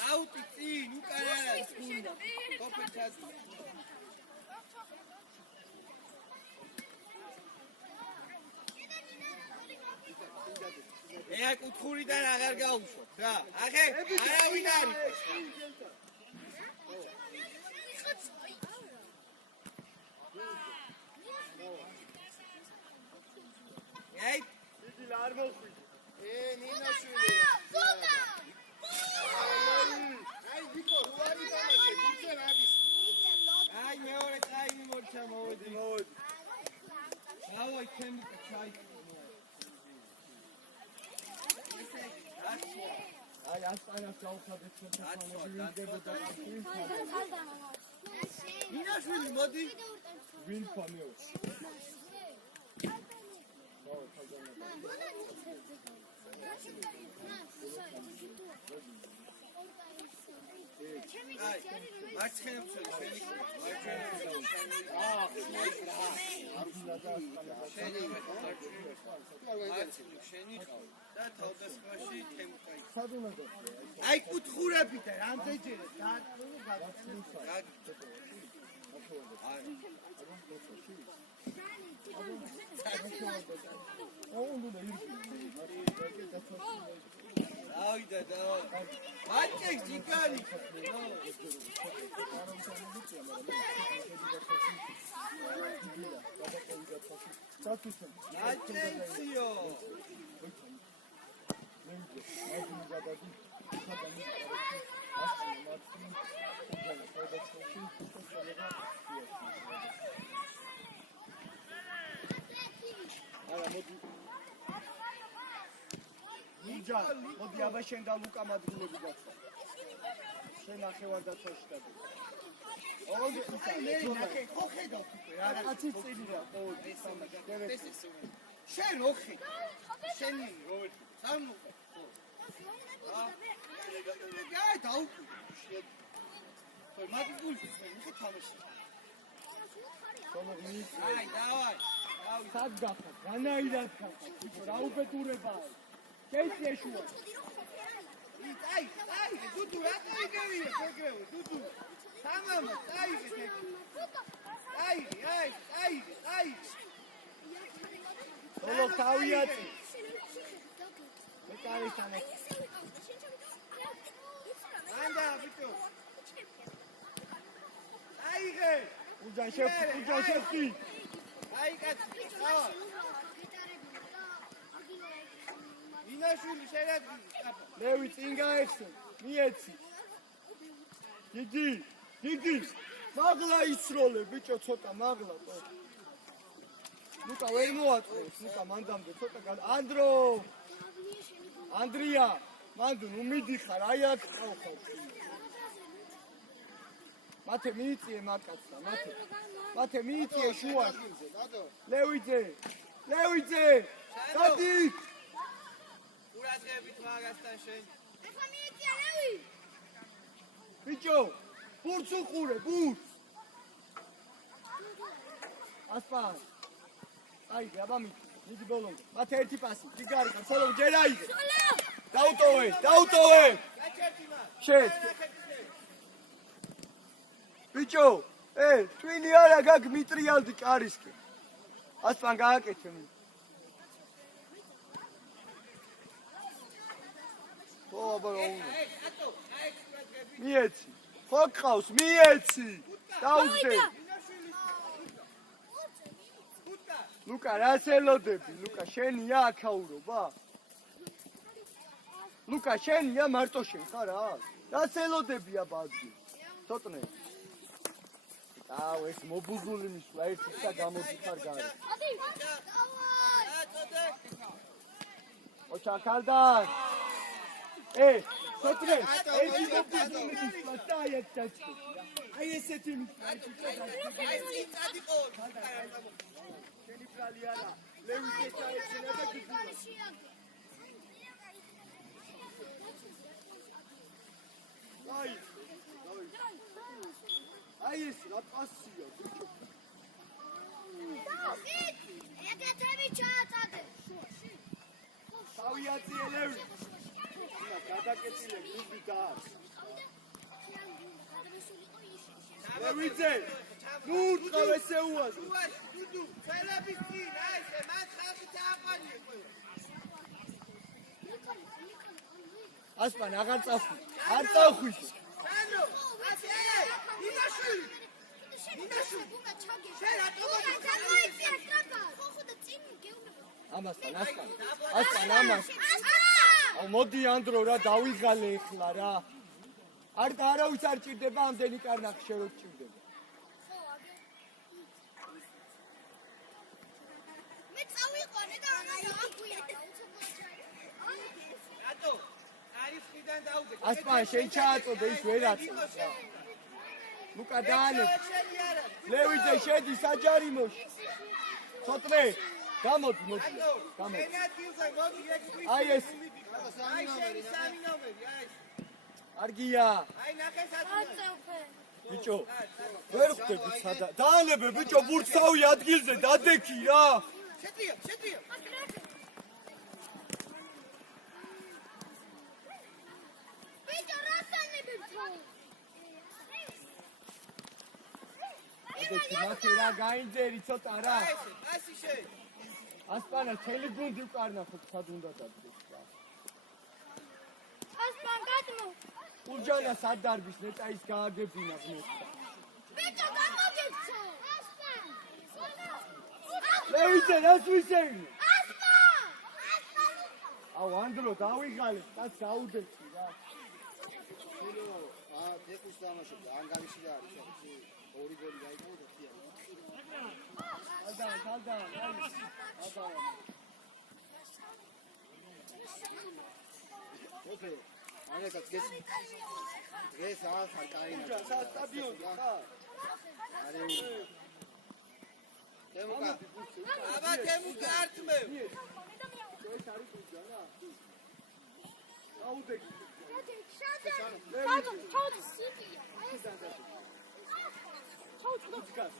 აუტი წინ, უკან არა ის უნდა. კოპეჩაზი. ე კუთხურიდან აღარ გაუშვო რა. ახე, არავინ არის. აი, დიდი არ მოხვი. ნინაშვილი. აი, გიქო, რუარი დამაშე, გუჩე რაგის. აი, მეორე წაინი მორჩა მოვედი. დავაი ქემიკა ჩაი. აი, ასპანას გავხადეთ ჩვენთან. ნინაშვილი, მოდი. ვინ ფამეო? აი, მარცხენებს შენი. და თავდასხმაში თემკაი. აი, კუთხურებიდან რამდენჯერე Anche di carico. Attenzione. მოდი აბა შენ და ლუკა მადლობები გახსნა. შენ ახევარ და წაშტაბი. ოღონდ ისე ხო ხედავ თქო რა კაცი წილი რა ყოველ შენ რო ხედავ. შენი როგორ სამუ. აი დაუკვი. ხო მაგ გულს მე თამაში. აი დავაი. სად გახარ? განაირად გახარ? თვითონ რა უბედურებაა? შეიძლება შუა. აი, დუდუ, რატო იგივეა, ეგრევე, დუდუ. თამამა, აი. ბოლო თავიაცი. ეკარისთან. ანდა, ბიჭო. აიღე. უჯან შევკი. აი, კაცი, დავა. ინაშვილი შეიძლება. ლევი წინ გაეხსენ. მიეცი. დიდი. მაგლა ისროლე, ბიჭო, ცოტა მაგლა. ლუკა ვერ მოაწყვეს, ლუკა მანდამდე ცოტა ანდრია, მანდ ნუ მიდიხარ, აი აქ ყავხარ. მათე მიიწიე მაკაცსა, მათე მიიწიე შუაში. ლევიძე, დადი. ყურადღებით მაგასთან შენ. ეხლა მიიწია ლევი. ბიჭო, ბურთს უყურე, ბურთს. ასპან. აი, აბა მიდი ბოლომდე. მათე ერთი პასი, დგარი ხარ, ხოლო ჯერ აიღე. დაუტოვე. გაჩერდი მას. შენ. ბიჭო, ტვინი არა გაგ მიტრიალდი კარისკი. ასპან გააკეთე მი. ო, აბა რა უნდა. მიეცი. ხო ყავს, მიეცი. დაუძე. ლუკა, რა სელოდები? ლუკა, შენია აქაურობა? ლუკა, შენია მარტო შენ ხარ რა? რა სელოდებია ბაძი? ცოტნე. ეს მობუზული მისვლა, ერთის და გამოდიხარ გარე. ოჩაკალდან. ცოტნე, ერთი მობუზული მისვლა, დაიეთ დაჭი. აი ესეთი მისვლა, აი, წადიყო. შენი ბრალი არა. ლევი შეჭაეცენა და გიგულა. აი ეს რა პასია ბიჭო. ეგეთები ჩააწადე. თავიაცი ლევი. გადაკეთილები იგი და. ლევიძე, ნუ უთხოვ ესე უაზრო. დუდუ, ხელების წინ, აი ესე, მან ხალხი წააყვანიე ყველა. ასპან აღარ წავხვი. არ წავხვი. სანო, ასე, ინაშვილი. შენ რატო გამოიწია ტრაპა. ხო და წინ გეუბნება. ამასთან, ასპან ამას. აუ მოდი ანდრო რა დავიღალე ეხლა რა. არავის არ ჭირდება ამდენი კარნახი შენ რო ჭირდება. მე წავიყვანე და აღვია. რატო? არიფიდან დაუგე. ასპან შენ ჩააწოდე ის ვერ აწოდს რა. ლუკა დაანე. ლევიძე შედი საჯარიმოში. ცოტნე, გამოდი. აი ეს. აი შენი სამი ნომერი, აი ეს. არგია. აი ნახე საწყო. ბიჭო, ვერ ხვდები სადა. დაანებე ბიჭო, ბურთსავი ადგილზე დადექი რა. შეტიო. ბიჭო, რასანები თო? დადექი მათი რა გაინძერი ცოტა რა. აი ესე, ასე შენ. ასპანა თელი გუნდი ვკარნახოთ სად უნდა დადგეს რა. ასპან გადმო. ურჯანა სად დარბის ნეტაის გააგებინა ღმერთს. ბიჭო, გამოგეცო. ასპან. ლევიძე რას ვისეირნე? ასპან. აუ ანდრო დავიღალე, კაც გაუდექი რა. დეკუს დამაშობდა, ანგარიში და არის ახლა ორი გოლი გაიგო და თია. ალდან. ოკეი. ანეკაც ეს ახალ კაინა. სტადიონი ხა. დემოკა. აბა თემუკა ართმევ. ეს არის გუნდა რა. გაუდექი. ჩაუდი სიტია. უდგას.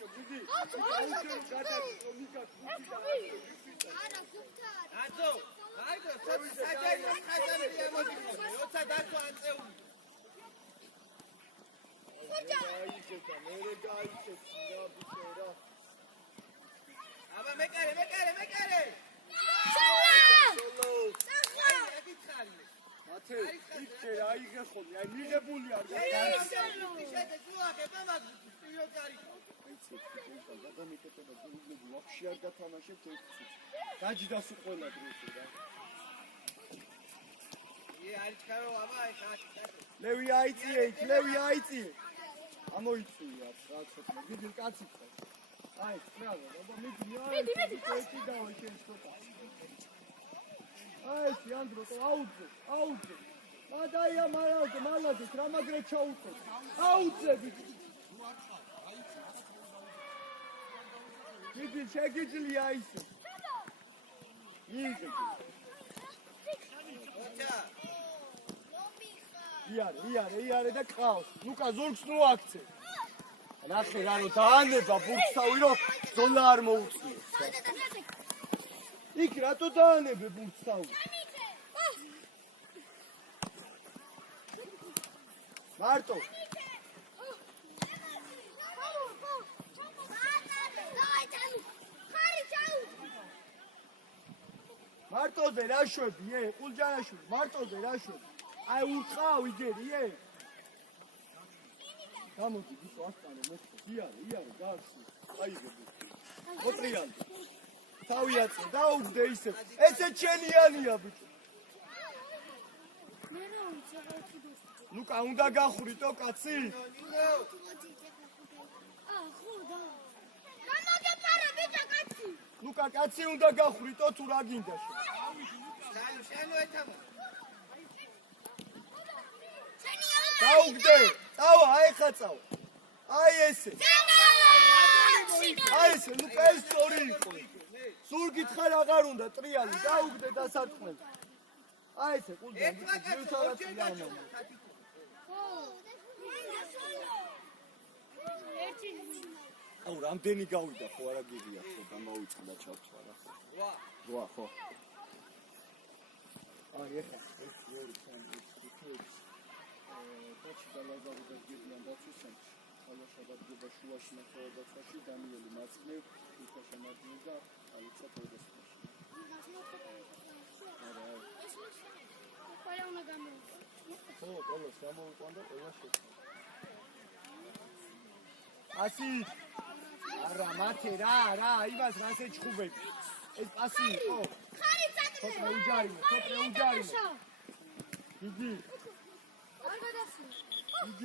აიშო, გიგი. აიშო, გადაწყვეტ, მიკა, არა, გუფთა. აცო, აიძო, საჯარო ხაჯარი ამოდიხო, როცა დაწვა აწეული. აიშო და მე გაიშო, რა ბიჭო. აბა მეკარე. მათე, იქე რა იღე ხოლმე, აი მიღებული არ ვაფშე არ გათამაშებთ ერთ წუთს. გაჯდას უყოლა დროში რა. ლევი აიწიე, ლევი აიწიე. ამოიწია, რა ცოტა, დიდი კაცი ხარ. აი, ბრavo, აბა მიდი, ერთი დავა შენ ცოტა. აი, სიანდრო, აუძე. მადაია მალაძე, რა მაგრე ჩაუწევ. აუძები. დიდი შეგიძლია ისე. იღე. იარე და ყავს. ნუკა ზურგს ნუ აქცე. ნახე რა რო დაანება ბურთსავი რო ზონა არ მოუწიო. იქ რატო დაანებე ბურთსავი? მარტო. მარტოზე რა შვები, ყულჯანაშვილი, მარტოზე რა შვები. აი ურყავ იგერიე. გამოდი ისო ასწავლე მოხდა. იარე, გააცხი. აიღე. მოტრიალდი. თავი აწე, დაუგდე ისე. ესე ჩენიანია ბიჭო. მე რა უცხოეთი დოს. ლუკა უნდა გახურიტო კაცი? გამოგეპარა ბიჭო კაცი. ლუკა კაცი უნდა გახურიტო თუ რა გინდა შენ? შენო ეთამო. დაუგდე. წავა, აი ხაწავა. აი ესე. აი ესე, ლუკა ეს სწორი იყო. ზურგით ხარ აღარ უნდა ტრიალი, დაუგდე დასარტყმელი. აი ესე, ყულჯან, მივცალაც ტრიალმა. აუ, რამდენი გავიდა ხო არა გიგია ხო გამოვიწყდა ჩავთვა რა. 8 ხო. აი ეხა ეს იერი სანდვიჩი. კაცი და ლაზარი და გიგიან დაცვისან. ალაშაბად გება შუაში ნახევარდაცვაში დანიელი მარცხნივ, იქა შემარჯვნივ და ალექსა თავდასხმაში. არა. ყველა უნდა გამოვიდა. ხო, ყველას გამოვიყვანდა ყველა შეჭრა. ასი არა მათე რა იმას რას ეჩხუბები ეს პასი იყო ხარი წაკრე. თოქრე უჯარიმე იგი არ გადასულ. იგი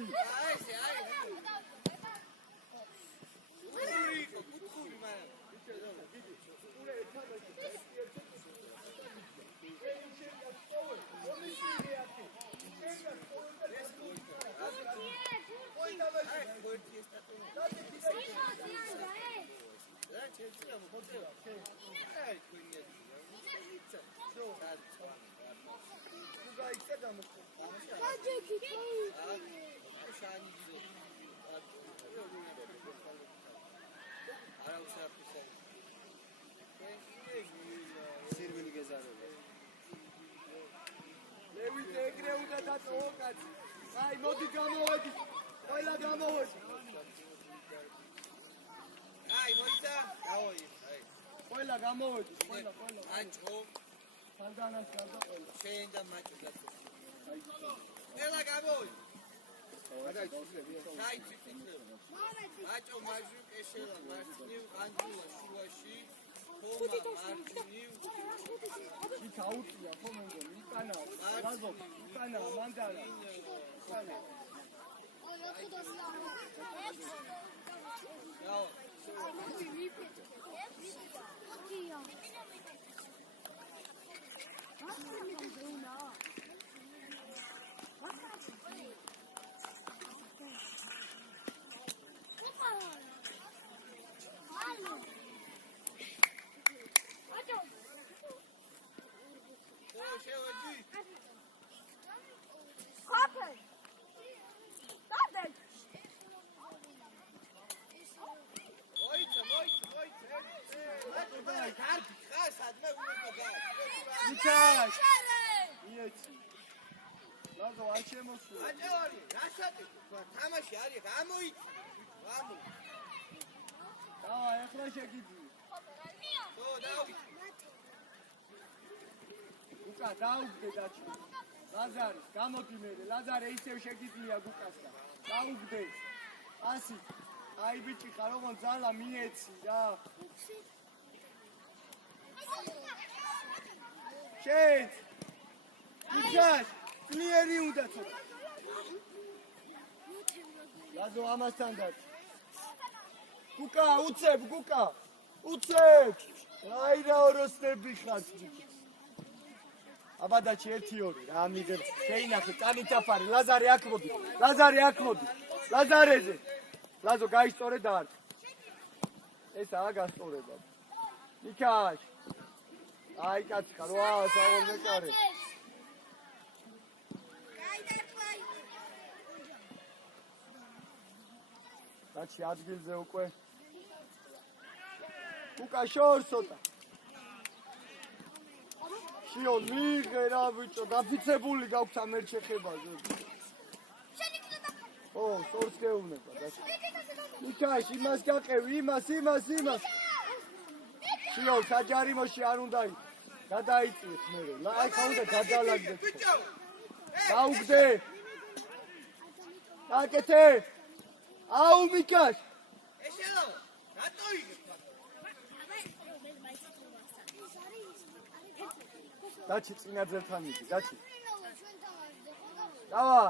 სერვინი გეზარება ლევით ეგრე უნდა დაწოვო კაცი აი მოდი გამოვედი ყველა გამოვედი აი მოიცა დავოი აი ყველა გამოვედი ყველა აჭო სანდანას გარდა ყველა შენ და მაჭო გაწო აი ყველა გამოვი აი ციფრები მაჭო მაჟუ კეშელა მარცხნივ ანჯულა შუაში ხომა მარცხნივ იქ აუწია ხო მეგონი იკანა გაზო იკანა მანდანა იკანა დაო მიქაშ იეცი ლაზო არ შემოსულ აჭარი რასაკი თამაში არის გამოიწ გამო დავა ეხლა შეგიძი ო დავი უკა დაუგდე დაჩი ლაზარი გამოდი მე ლაზარე ისევ შეგიძლია გუკასა დაუგდე ასი აი ბიჭი ხარ როგორ ძალა მიეცი რა შეიც მიქაშ კლიერი უნდა ცოტა ლაზო ამასთან დაჩი გუკა უცებ აი რა ოროსტები ხარ აბადაჩი 1-2 რა მიგებ შეინახე წამიწაფარი ლაზარე აქ მოდი ლაზარეზე ლაზო გაისწორე და არ ეს აა გასწორება მიქაშ აი კაცი ხარ ვა საერთოდ მეკარე დაჩი ადგილზე უკვე უკა შორსოტა შიო მიღე რა ბიჭო დაფიცებული გაქვს ამ ერთ შეხებაზე ო სორს გეუბნება დაჩი მიქაშ იმას გაყევი იმას შიო საჯარიმოში არ უნდა გადაიწიეთ მე აი ხა უნდა გადალაგდეთ დაუგდე აკეთე აუ მიქაშ ეშელო რატო იგებ დაჩი წინაძელთან მიდი დაჩი დავა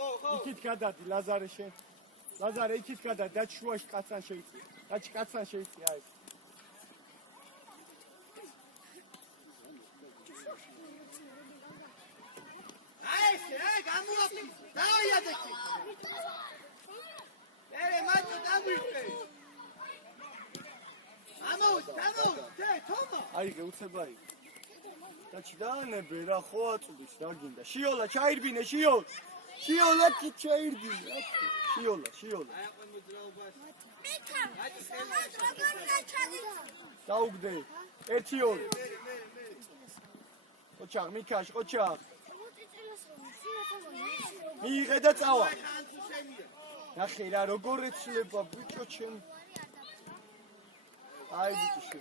ოპა იქით გადადი ლაზარე შენ ლაზარე იქით გადადი დაჩი შუაში კაცთან შეიწია დაჩი კაცთან შეიწია აი აი გამულაფი დაიადეთი ერე მათო დამიწყე ამოუც თომა აი გეუცებაი დაჩი დაანებე რა ხო აწუდის რა გინდა შიოლა ჩაირბინე შიოლა კი ჩაირბინე შიოლა აი აყო მოძრაობას დაუგდე 1-2 ოჩაღ მიქაშ ოჩაღ მიიღე და წავა ნახე რა როგორ ეცლება ბიჭო ჩემ აი ბიჭო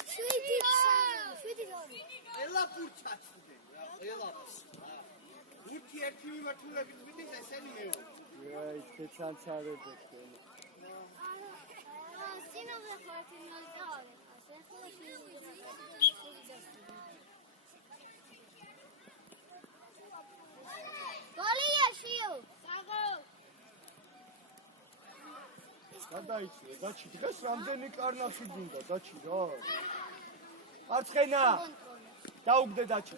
ელა პურჩაცდე ელა უთი ერთი მიმართულებით მიდის ესენი მეო აი შეცანცარებდა სინოზე ხარკინალ დავე გოლია გადაიწია დაჩი დღეს რამდენი კარნახი გინდა დაჩი რა არცხენა დაუგდე დაჩი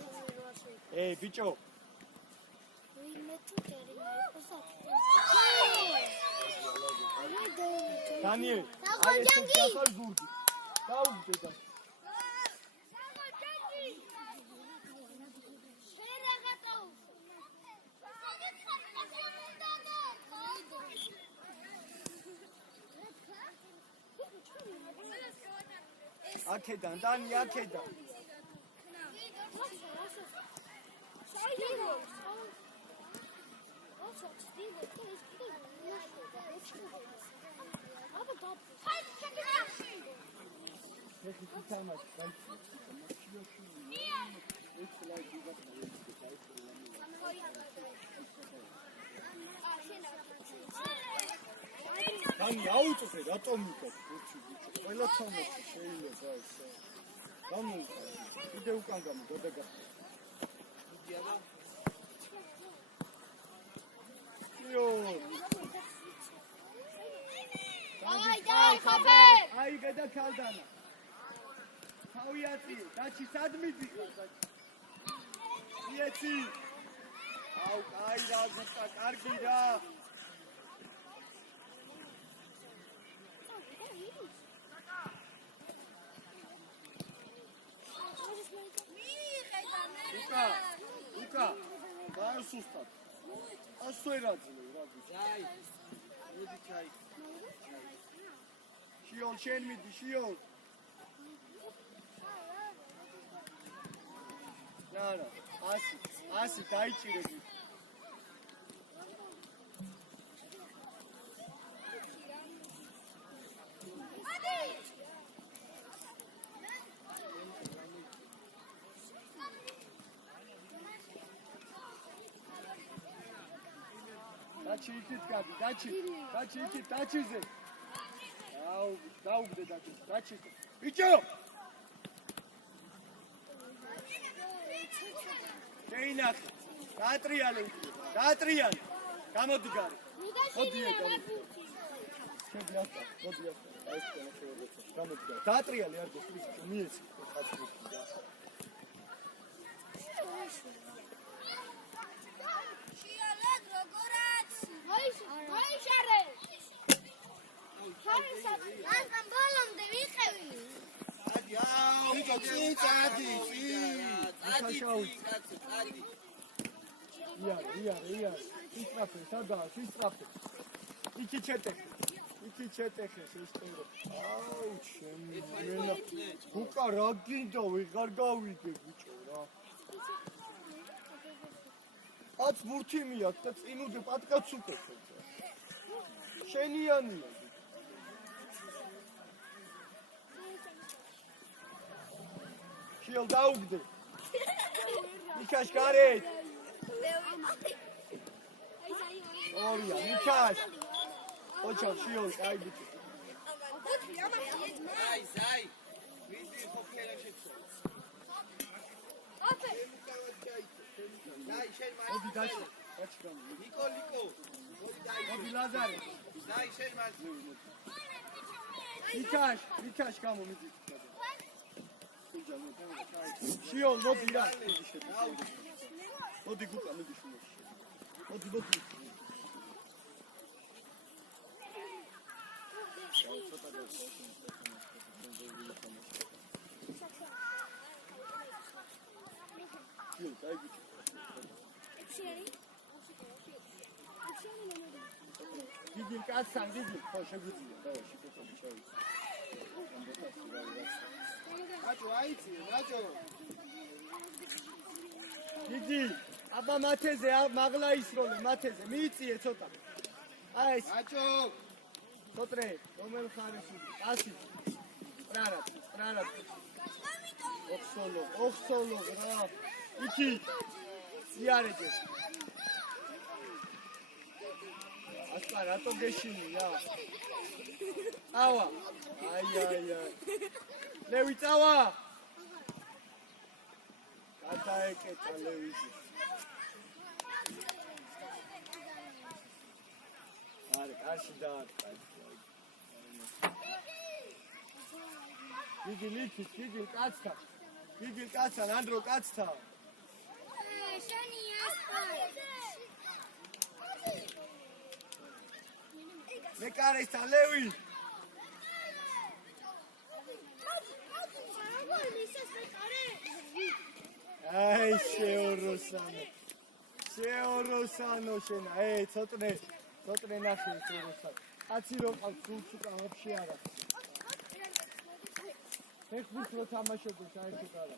ბიჭო დანიელ აი ეს გახარ ზურგი დაუგდე და აქედან დანი აქედან Ani აუწევ რატომ მიყავ ბურთი ბიჭო ყველა თამაში შეიძლება ესე გამოვიდა კიდე უკან გამოდა და იო აი გადაქალდანა თავიათი დაჩი სად მიდი იეთი აუ აი რა ზუსტა კარგი რა Luka, vai sustat. Asta era zile, Jai. Mudi jai. Shion, shen midi, shion. Na, asi, daichire. Dachi ikit gadi, dachize. Daugde dachi. Bicho! Deinak, datriale. Gamodi gari. Modi gamodi. Kebiata, modi. Gamodi gari. Datriale argo, miesi. Ia. Sistrafe. Iki çeteke sistero. Au, şemina. Buka raginda ვიღარ გავიგე ბიჭო რა. აც ბურთი მიაქვს და წინუდე პატკაც უკეთებს. შენიანია. Şiol daugde. Nikaş garet. Oraya nikaş. Oçal şiol kaydı. Zay. Vidi kokela şekso. Zay şel mal. Hadi kaç. Kaç kan. Liko. Hadi Lazare. Zay şel mal. Nikaş kamo midi. Şiol modi ra. Modi kuka midi şunu. Modi. Şiol kaydı. Gidin kaçsan gidin. Koşa gidin. Давай, şifre çalışalım. Rajo. Gidi. Aba mateze, magla isrole, mateze. Miitsiye ცოტა. Აი ეს. Rajo. Totre, რომელ ხარეში? 100. Strana. ოხსოლო, რა. Iki. Ziarete. Asta rato geșini, ia. Aua. Ai. Lewis, aua. Gata eketa Lewis. Are, karşı da. Gidil kaçta. Andro kaçta. Ne karışta Lewis. Ay, შეოროსანო შენა. ცოტნე ნახე შეოროსანო. კაცი რო ყავს სულს უკან ვაფშე არა. ეხბურთ რო თამაშობ საერთოდ არა.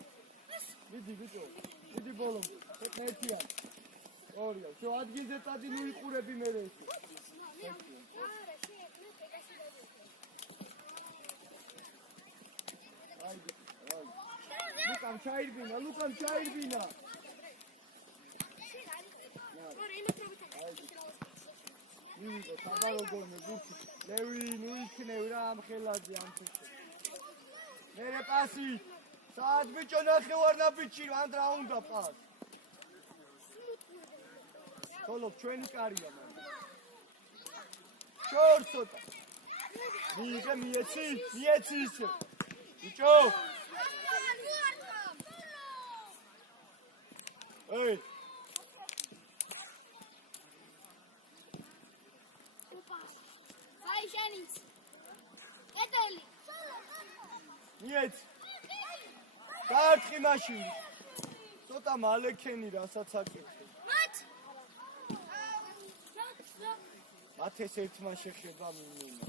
მიდი ბიჭო. მიდი ბოლომ. ეხეთია. ორია. შო ადგილზე წადი ნუიყურები მე ეს. ლუკამ ჩაირბინა, მივიდა საბარო გოლმე გუთი. ლევი, ნუ იქნევ რა ამ ხელაძე ამ თეთრ. მერე პასი. საათ ბიჭო ნახევარ ნაბიჯი, ანდრა უნდა პას. ხოლო ჩვენი კარია მაგრამ. შორცოტა. მიიღე მიეცი ისე. ბიჭო. ეი. აი შენიც. ეტელი. მიეცი. გაართხი მაშინ. ცოტა მალექენი რასაც აკეთე. მათ ეს ერთმა შეხება მინინა.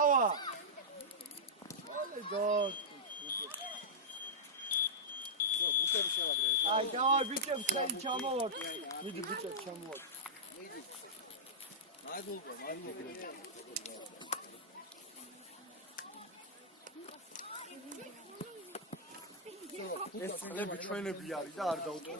ავა. ოლე გოდ. ბუთები შევაგრე. აი დავა ბიჭებს ხელი ჩამოვარ. მიდი ბიჭებს ჩამოვარ. მადლობა. ეს წლები ჩვენები არის და არ დავუწყო.